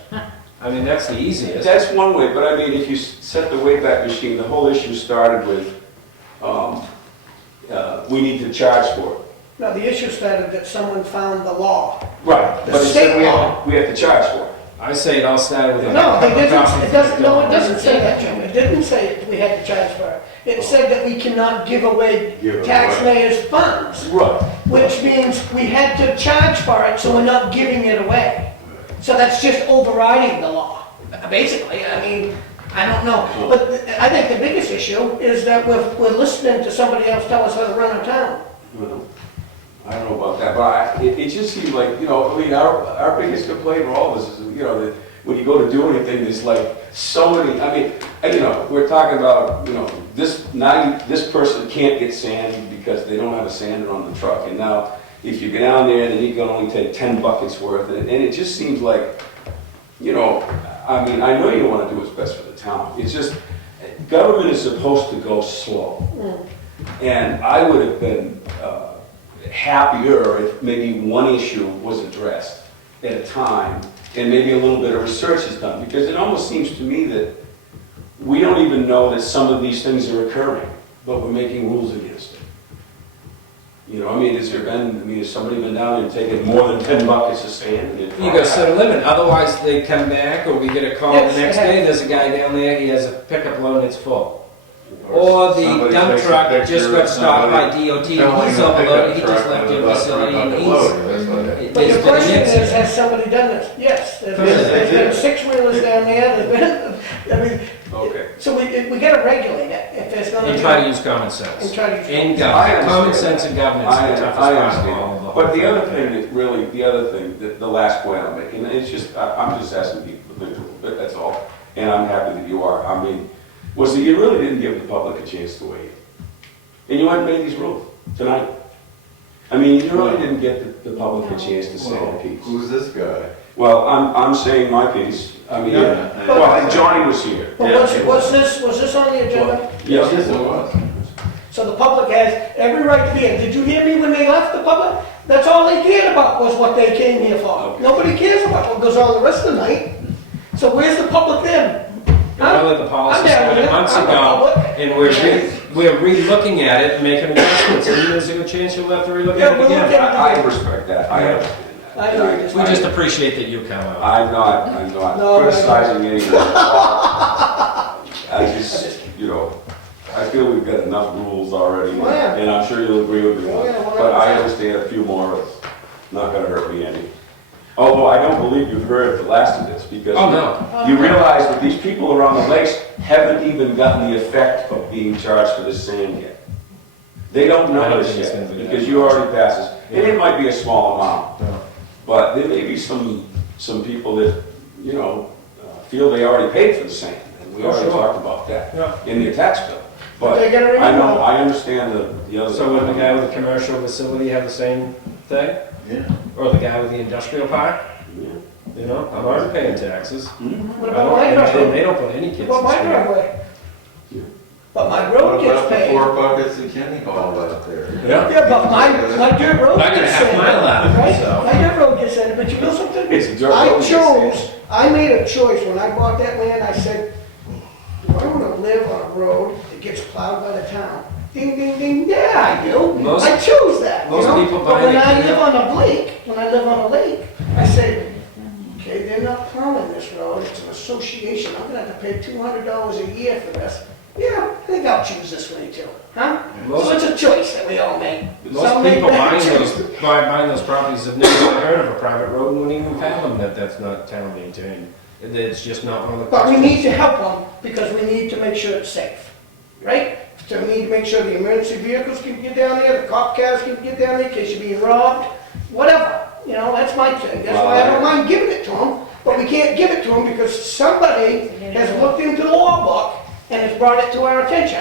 I mean, that's the easiest. That's one way, but I mean, if you set the Wayback Machine, the whole issue started with, we need to charge for it. No, the issue started that someone found the law. Right. The But it state said law. we have to charge for it. I say it all started with a No, they cup of didn't, coffee it for doesn't, no, it the doesn't say that, Jim. It didn't say we had to charge for it. It said that we cannot give away Give it away. taxpayers' funds, Right. which means we had to charge for it, so we're not giving it away. So that's just overriding the law, basically. I mean, I don't know, but I think the biggest issue is that we're listening to somebody else tell us how to run our town. Well, I don't know about that, but it just seems like, you know, I mean, our biggest complaint with all this is, you know, that when you go to do anything, there's like so many, I mean, you know, we're talking about, you know, this person can't get sand because they don't have a sander on the truck, and now if you go down there, then you can only take 10 buckets worth, and it just seems like, you know, I mean, I know you want to do what's best for the town. It's just, government is supposed to go slow. And I would have been happier if maybe one issue was addressed at a time and maybe a little bit of research is done. Because it almost seems to me that we don't even know that some of these things are occurring, but we're making rules against it. You know, I mean, has somebody been down there and taken more than 10 buckets of sand? You gotta set a limit, otherwise they come back, or we get a call the Yes, next yeah. day, there's a guy down there, he has a pickup load and it's full. Or the somebody dump takes a truck picture just of got stopped by somebody DOT, he's filling a overloaded, he pickup just truck left with your about facility, 300 and load. That's what it is. But there's the been an question is, incident. has somebody done this? Yes, there's They been did. 6-wheelers down there, I mean, Okay. so we gotta regulate it if there's gonna be. And try to use common And sense. try to use. In I government, common understand sense that. in government is the toughest I part of all understand. of the But the whole other thing. thing that really, the last point I'm making, it's just, I'm just asking people to think a little bit, that's all. And I'm happy that you are. I mean, was that you really didn't give the public a chance to weigh in. And you hadn't made these rules tonight. I mean, you really didn't get the public a chance to say their piece. Who's this guy? Well, I'm saying my piece. I mean, Yeah. well, and Johnny was here. But was this on the agenda? Yes, Yes, it was. So the public has every right to be here. Did you hear me when they left the public? That's all they cared about was what they came here for. Okay. Nobody cares about what goes on the rest of the night. So where's the public then? Huh? Really, the policy I'm down with started it. months I'm the ago, public. and we're re-looking at it and making adjustments, and there's a good chance you'll have to re-look Yeah, at it we'll look again. at I respect that. I understand that. I agree. We just appreciate that you come out. I'm not No, criticizing anyone. I just, you know, I feel we've got enough rules already, Oh, yeah. and I'm sure you'll agree with me. Oh, yeah, But I 100%. understand a few more, it's not gonna hurt me any. Although I don't believe you've heard the last of this, because Oh, no. you realize that these people around the lakes haven't even gotten the effect of being charged for the sand yet. They don't I know don't this think it's gonna be yet, that because you already passed this. And it might be a small amount, No. but there may be some people that, you know, feel they already paid for the sand, and we Oh, already sure. talked about that Yeah. in their tax bill. But They gotta I know, remember. I understand the other. So would the guy with the commercial facility have the same thing? Yeah. Or the guy with the industrial park? Yeah. You know, I'm already paying taxes. What I about don't, my and driveway? they don't put any kids in What about my school. driveway? Yeah. But my What road gets about the paid. 4 buckets of Kenny hauled out there? Yeah. Yeah, but my dirt road I got a gets half sanded, mile out of it, right? so. My dirt road gets sanded, but you know something? It's a dirt I road, chose, I made a choice when I bought that land, I said, if I wanna live on a road that gets plowed by the town, ding, ding, ding, yeah, I do. Most- I chose that, you most know? people But buy when it, I you live know. on a lake, I say, okay, they're not plowing this road, it's an association, I'm gonna have to pay $200 a year for this. Yeah, I think I'll choose this way too, huh? So Most- it's a choice that we all make. Most Some make people bad buying choices. buying those properties have never even heard of a private road and wouldn't even fathom that that's not town maintained. It's just not one of the But we questions. need to help them because we need to make sure it's safe, right? So we need to make sure the emergency vehicles can get down there, the cop cars can get down there in case you're being robbed, whatever. You know, that's my thing. That's why I don't mind giving it to them, but we can't give it to them because somebody has looked into the law book and has brought it to our attention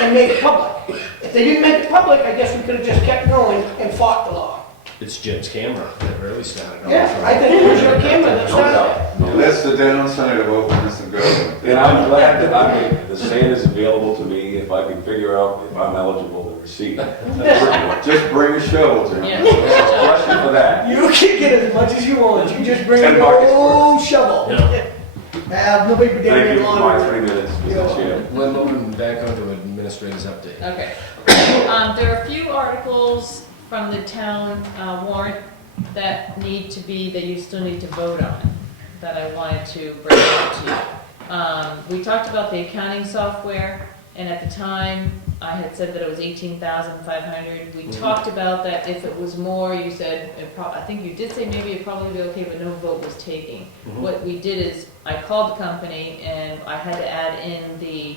and made it public. If they didn't make it public, I guess we could have just kept going and fought the law. It's Jim's camera that really started. all Yeah, this. I think it was your camera that started it. That's the downside of openness and government. And I'm glad that the sand is available to me if I can figure out if I'm eligible to receive it. Just bring a shovel, Jim. Yeah. Question for that. You can get as much as you want, you just bring 10 your buckets own shovel. Yeah. Nobody be down Thank there you for my long. 3 minutes, Mr. Chair. We're moving back onto administrator's update. Okay. There are a few articles from the town warrant that you still need to vote on, that I wanted to bring up to you. We talked about the accounting software, And at the time, I had said that it was 18,500. We talked about that if it was more, you said, I think you did say maybe it'd probably be okay, but no vote was taking. Mhm. What we did is, I called the company and I had to add in the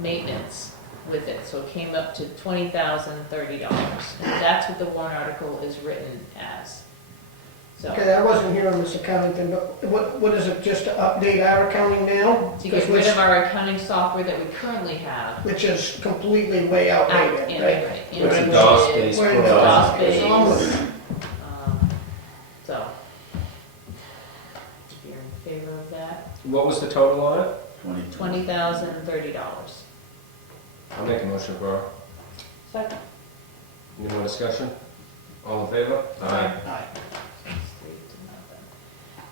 maintenance with it, so it came up to $20,030. And that's what the warrant article is written as. So, Okay, I wasn't here on this accounting thing, but what is it, just to update our accounting now? to get rid of our accounting software that we currently have. Which is completely way outdated, right? Right. It's a DOS-based We're in program. DOS-based. So, if you're in favor of that, What was the total on it? $20,030. I'll make a motion for it. Second. Any more discussion? All in favor? Aye.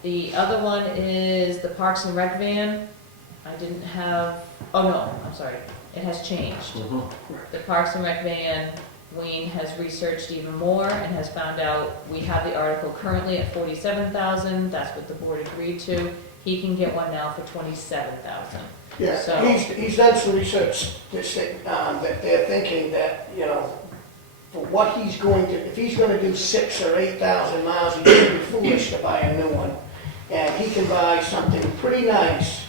The other one is the Parks and Rec van. I didn't have, oh no, I'm sorry, it has changed. Mhm. The Parks and Rec van, Wayne has researched even more and has found out we have the article currently at 47,000, that's what the board agreed to. He can get one now for 27,000. Yeah, So- he's done some research that they're thinking that, you know, for what he's going to, if he's gonna do 6,000 or 8,000 miles, he's gonna be foolish to buy a new one. And he can buy something pretty nice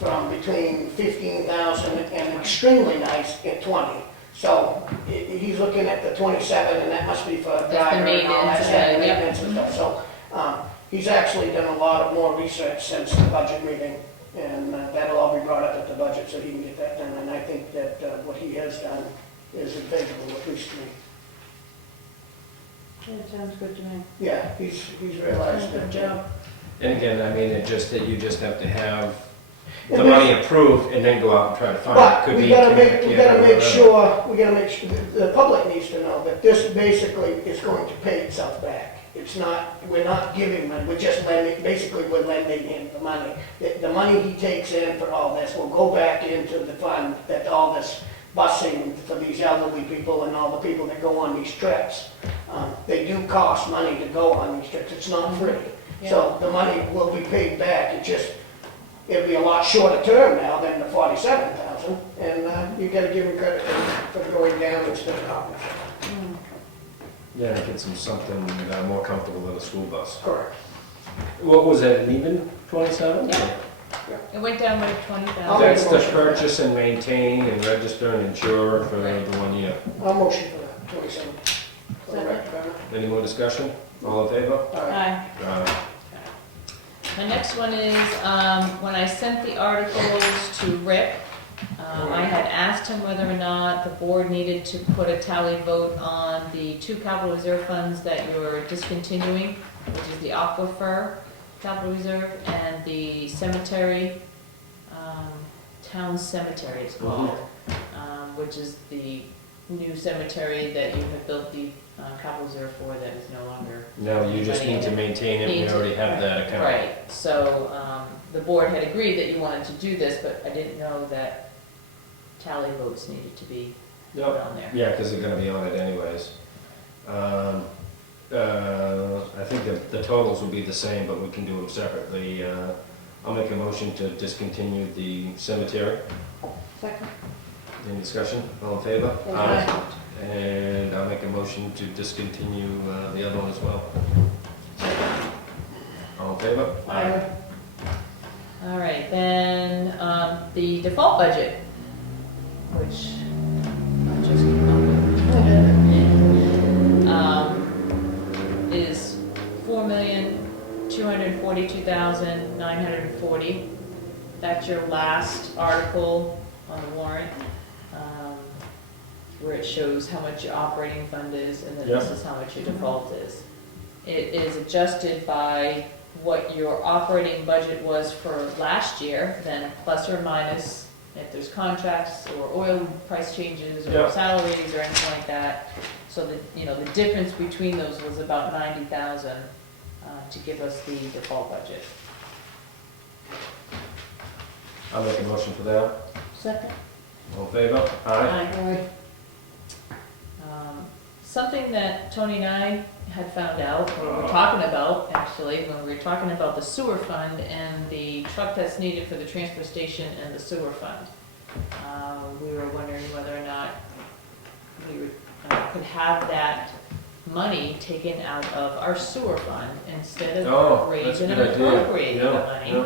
from between 15,000 and extremely nice at 20. So he's looking at the 27, and that must be for the driver and all that maintenance, stuff, yeah. maintenance and stuff. So he's actually done a lot of more research since the budget meeting, and that'll all be brought up at the budget so he can get that done. And I think that what he has done is favorable, at least to me. That sounds good to me. Yeah, he's realized Good that. job. And again, I mean, it just, that you just have to have the And money approved and then go out and try to find it. But Could we be gotta Connecticut we gotta or make whatever. sure, the public needs to know that this basically is going to pay itself back. It's not, we're not giving money, we're just lending, basically we're lending him the money. The money he takes in for all this will go back into the fund that all this busing for these elderly people and all the people that go on these trips. They do cost money to go on these trips, it's not free. So the money will be paid back, it'll be a lot shorter term now than the 47,000, and you gotta give him credit for going down instead of up. Yeah, it gets them something more comfortable than a school bus. Correct. What was that, an even 27? Yeah. It went down by 20,000. I'll That's make a to motion. purchase and maintain and register and insure for the 1 year. I'll motion for that, 27. For the rec department. Any more discussion? All in favor? All right. Aye. The next one is, when I sent the articles to Rick, I had asked him whether or not the board needed to put a tally vote on the 2 capital reserve funds that you're discontinuing, which is the Aquifer Capital Reserve and the cemetery, town cemetery it's called, which is the new cemetery that you have built the capital reserve for that is no longer. No, you just need to maintain it, we already have that account. Right, so the board had agreed that you wanted to do this, but I didn't know that tally votes needed to be put Yep. on there. Yeah, because they're gonna be on it anyways. I think the totals will be the same, but we can do them separately. I'll make a motion to discontinue the cemetery. Second. Any discussion? All in favor? Aye. And I'll make a motion to discontinue the other one as well. All in favor? Aye. All right, then the default budget, which I just came up with, is $4,242,940. That's your last article on the warrant, where it shows how much your operating fund is, and then this Yep. is how much your default is. It is adjusted by what your operating budget was for last year, then plus or minus if there's contracts or oil price changes or Yep. salaries or anything like that. So the difference between those was about 90,000 to give us the default budget. I'll make a motion for that. Second. All in favor? Aye. Aye. Something that Tony and I had found out, or were talking about, actually, when we were talking about the sewer fund and the truck that's needed for the transfer station and the sewer fund. We were wondering whether or not we would, could have that money taken out of our sewer fund instead of Oh, that's a raising and good idea. appropriating the Yeah, money. yeah.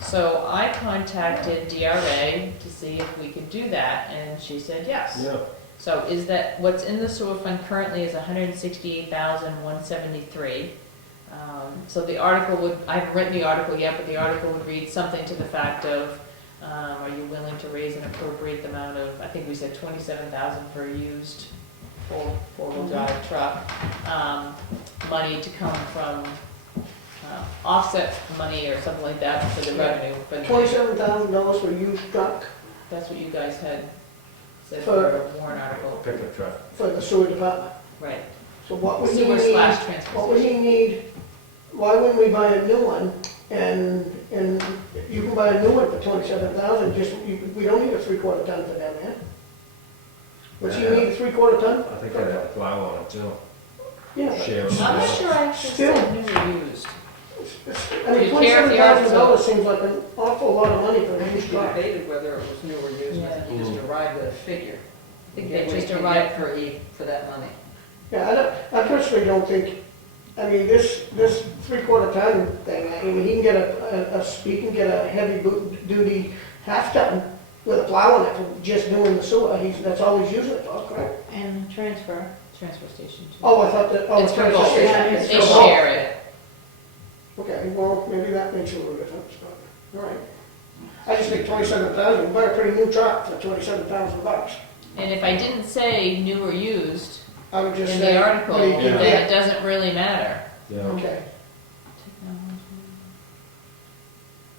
So I contacted DRA to see if we could do that, and she said yes. Yeah, So is that, what's in the sewer fund currently is 168,173. So the article would, I haven't written the article yet, but the article would read something to the fact of, are you willing to raise and appropriate the amount of, I think we said 27,000 for a used four-wheel drive truck, money to come from offset money or something like that for the revenue. But $27,000 for a used truck that's what you guys had said For- for a warrant article. pickup truck. for the sewer department. Right. So what would he Sewer need, slash transfer what would station. he need, why wouldn't we buy a new one? And you can buy a new one for 27,000, just, we don't need a 3/4 ton for that, man. Does he Yeah. need a 3/4 ton? I think I'd have to plow on it too. Yeah. but Share. I'm not sure I actually Still. said new or used. I mean, Do you care if the $27,000 seems like an awful lot of money for a used We truck. debated whether it was new or used, and I think you just arrived at a figure. I think Get they what just you can arrived get for that money. Yeah, I personally don't think, I mean, this 3/4 ton thing, I mean, he can get he can get a heavy duty half ton with a plow in it for just doing the sewer, that's all he's using it for, correct? And transfer. Transfer station too. Oh, I thought that, oh, It's it's for both. station. It's They for both. share it. Okay, well, maybe that makes a little difference, but, all right. I just think 27,000, buy a pretty new truck for $27,000. And if I didn't say new or used I would just in say. the article, what he can Yeah. then get. it doesn't really matter. Yeah. Okay,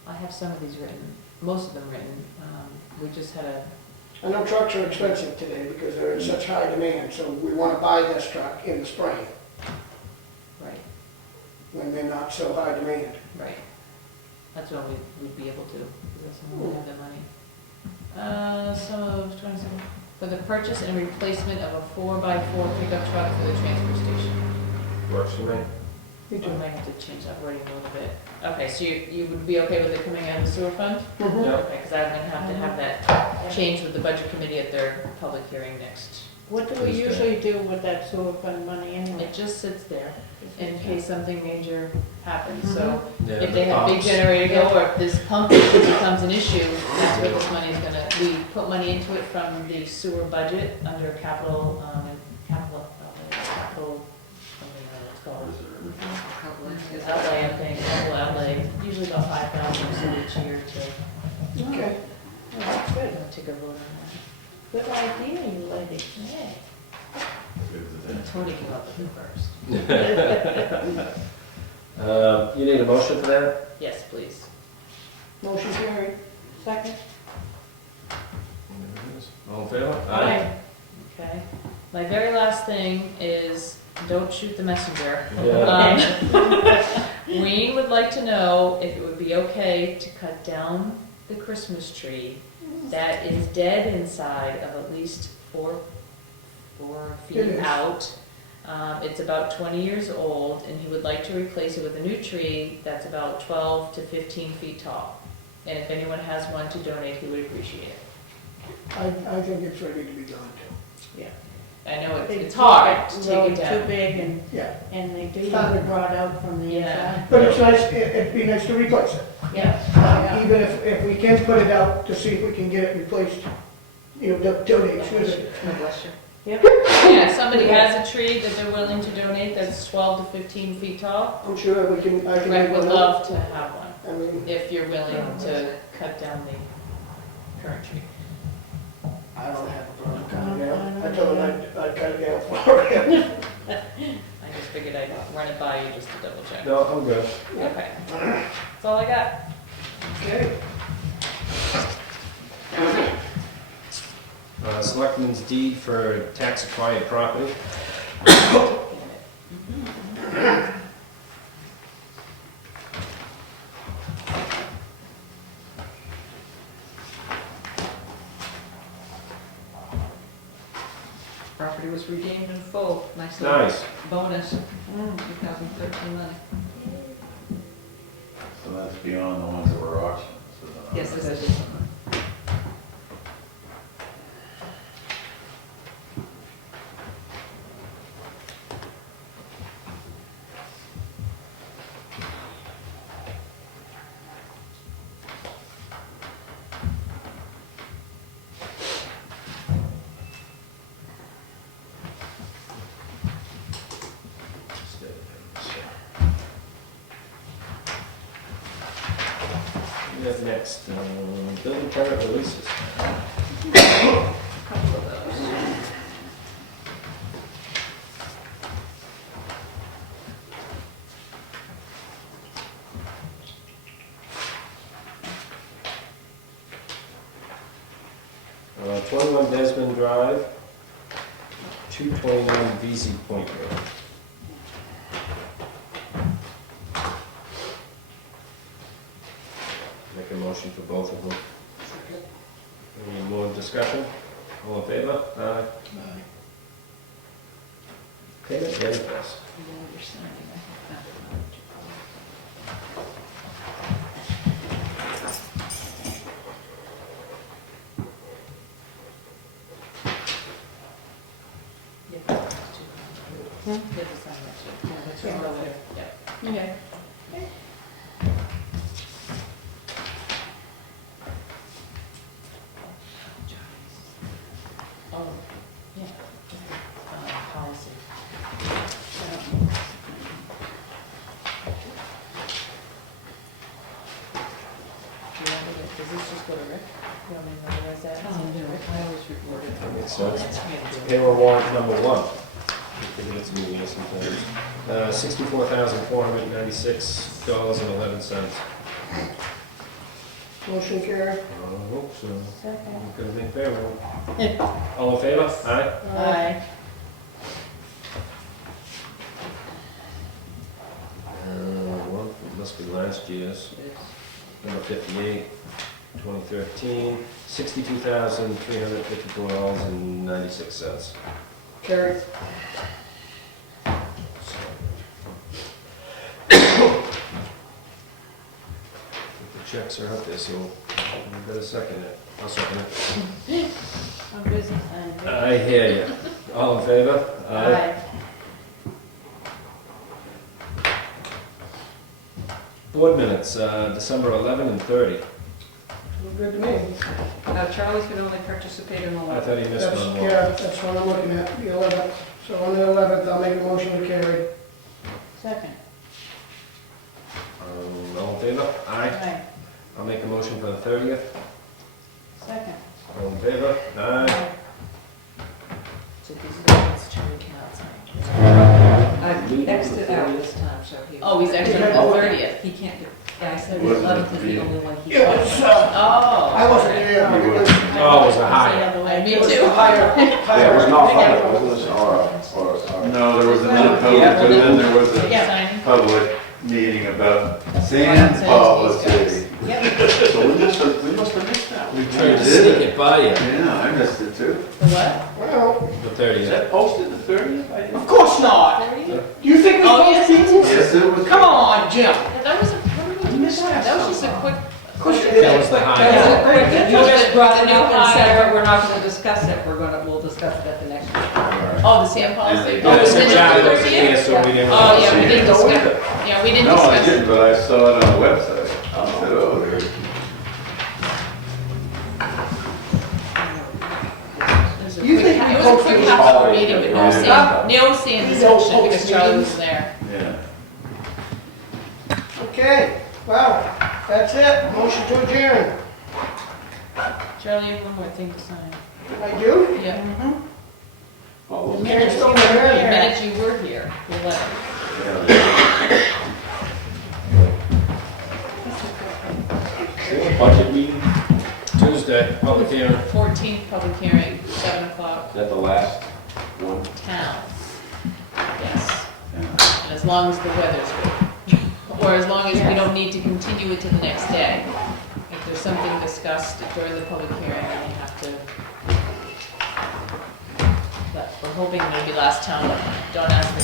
I have some of these written, most of them written. We just had a, I know trucks are expensive today because they're in such high demand, so we want to buy this truck in the spring right, when they're not so high demand. right. That's when we'd be able to, because that's when we have the money. Some of 27, for the purchase and replacement of a 4x4 pickup truck for the transfer station. Works for me. Me I too. might have to change that wording a little bit. Okay, so you would be okay with it coming out of the sewer fund? Mhm. Yeah. Okay, because I'm gonna have to have that changed with the budget committee at their public hearing next. What do we usually do with that sewer fund money anyway? It just sits there in case something major happens, so Yeah, if the they have big pumps. generator go, or if this pump issue becomes an issue, that's where this money is gonna, we put money into it from the sewer budget under capital, something, I don't know what it's called. Outlay, I think, capital outlay, usually about 5,000 or so each year to, Okay. Oh, that's good. take a vote on Good idea, you lady. that. Yeah. Tony came up with it first. You need a motion for that? Yes, please. Motion carried. Second? All in favor? Okay. My very last thing is, don't shoot the messenger. Yeah. Wayne would like to know if it would be okay to cut down the Christmas tree that is dead inside of at least four It feet is. out. It's about 20 years old, and he would like to replace it with a new tree that's about 12 to 15 feet tall. And if anyone has one to donate, he would appreciate it. I think it's ready to be done too. I know They it's hard to grow take it Too down. big Yeah, and they do have it brought out from the Yeah. inside. but it's nice, it'd be nice to replace it. Yeah. Even if we can put it out to see if we can get it replaced, donate, excuse me. God bless you. Yeah, if somebody has a tree that they're willing to donate that's 12 to 15 feet tall, I'm sure I can Greg make would one up. love to have one, I mean, if you're willing to cut down the current tree. I don't have a problem cutting it down. I told him I'd cut it down for him. I just figured I'd run it by you just to double check. No, I'm good. Okay, that's all I got. Okay. Selectmen's deed for tax acquired property. Property was redeemed in full, nice little Nice. bonus, 2013 money. So that's beyond the ones that were auctioned. So Yes, this is. have next? Building permit releases. Couple of those. Uh, 21 Desmond Drive, 221 VZ Point Road. Make a motion for both of them. Any more discussion? All in favor? Aye. Payment manifest. You know what you're signing, I think that's Yeah, that's too. You have to sign that too. Yeah, that's right over there. Yeah. Okay. Oh, yeah. Policy. Do you want me to, does this just go to Rick? You want me to memorize that? Oh, no, I always record it. That makes sense. That's me to do it. Payroll warrant number 1. I think it's me or something. $64,496.11. Motion carried. I hope so. Second. Because they payroll. All in favor? Aye. Aye. Well, it must be last year's. Number 58, 2013, $62,354.96. Carried. The checks are up there, so you better second it. I'll second it. On business and. I hear you. All in favor? Aye. Board minutes, December 11 and 30. Look good to me. Now, Charlie's can only participate in the I one. thought he missed That's, one more. yeah, that's what I'm looking at, the 11th. So on the 11th, I'll make a motion to carry. Second. All in favor? Aye. Aye. I'll make a motion for the 30th. Second. All in favor? Aye. So these are the ones Charlie cannot sign. I Xed it out this time, so he. Oh, he's actually on the 30th. He can't do, yeah, I said the Wasn't 11th is the the- only one he. It was, Oh. I wasn't there. but it was- Oh, it was a high. Me it was too. a higher. Yeah, it was not public, wasn't it? Or. No, there was another public, and then there was a Signing. public meeting about sand policy. So we must have missed that. We tried to sneak it by you. Yeah, I missed it too. The what? Well, The Is 30th. that posted the 30th? I didn't. of course not. 30th? You think we Oh, yes, supposed to? Yes, it was. Come on, Jim. Yeah, that was a, how did we miss that? That was just a quick. Of course you did. That was the high. You just brought it The new up and said, hire. but we're not gonna discuss it, we'll discuss it at the next meeting. Oh, the sand policy? Yeah, Oh, Yeah, was so it Charlie the wasn't here, 30th? so we didn't. Oh, yeah, we See, didn't go with discuss, it. yeah, we didn't No, I discuss. didn't, but I saw it on the website. I said, oh, there. You think we It was a posted quick it? half-hour meeting, but no Yeah. sand, no sand We don't discussion because post Charlie meetings. was there. Yeah. Okay, well, that's it. Motion to adjourn. Charlie, you have one more thing to sign. I do? Yeah. All those- Okay, still The adjourned. minute you were here, the 11th. Budget meeting, Tuesday, public hearing. 14th, public hearing, 7 o'clock, is that the last one? town. Yes. And as long as the weather's good. Or as long as we don't need to continue it to the next day. If there's something discussed during the public hearing, then we have to. But we're hoping it'll be last town. Don't ask me.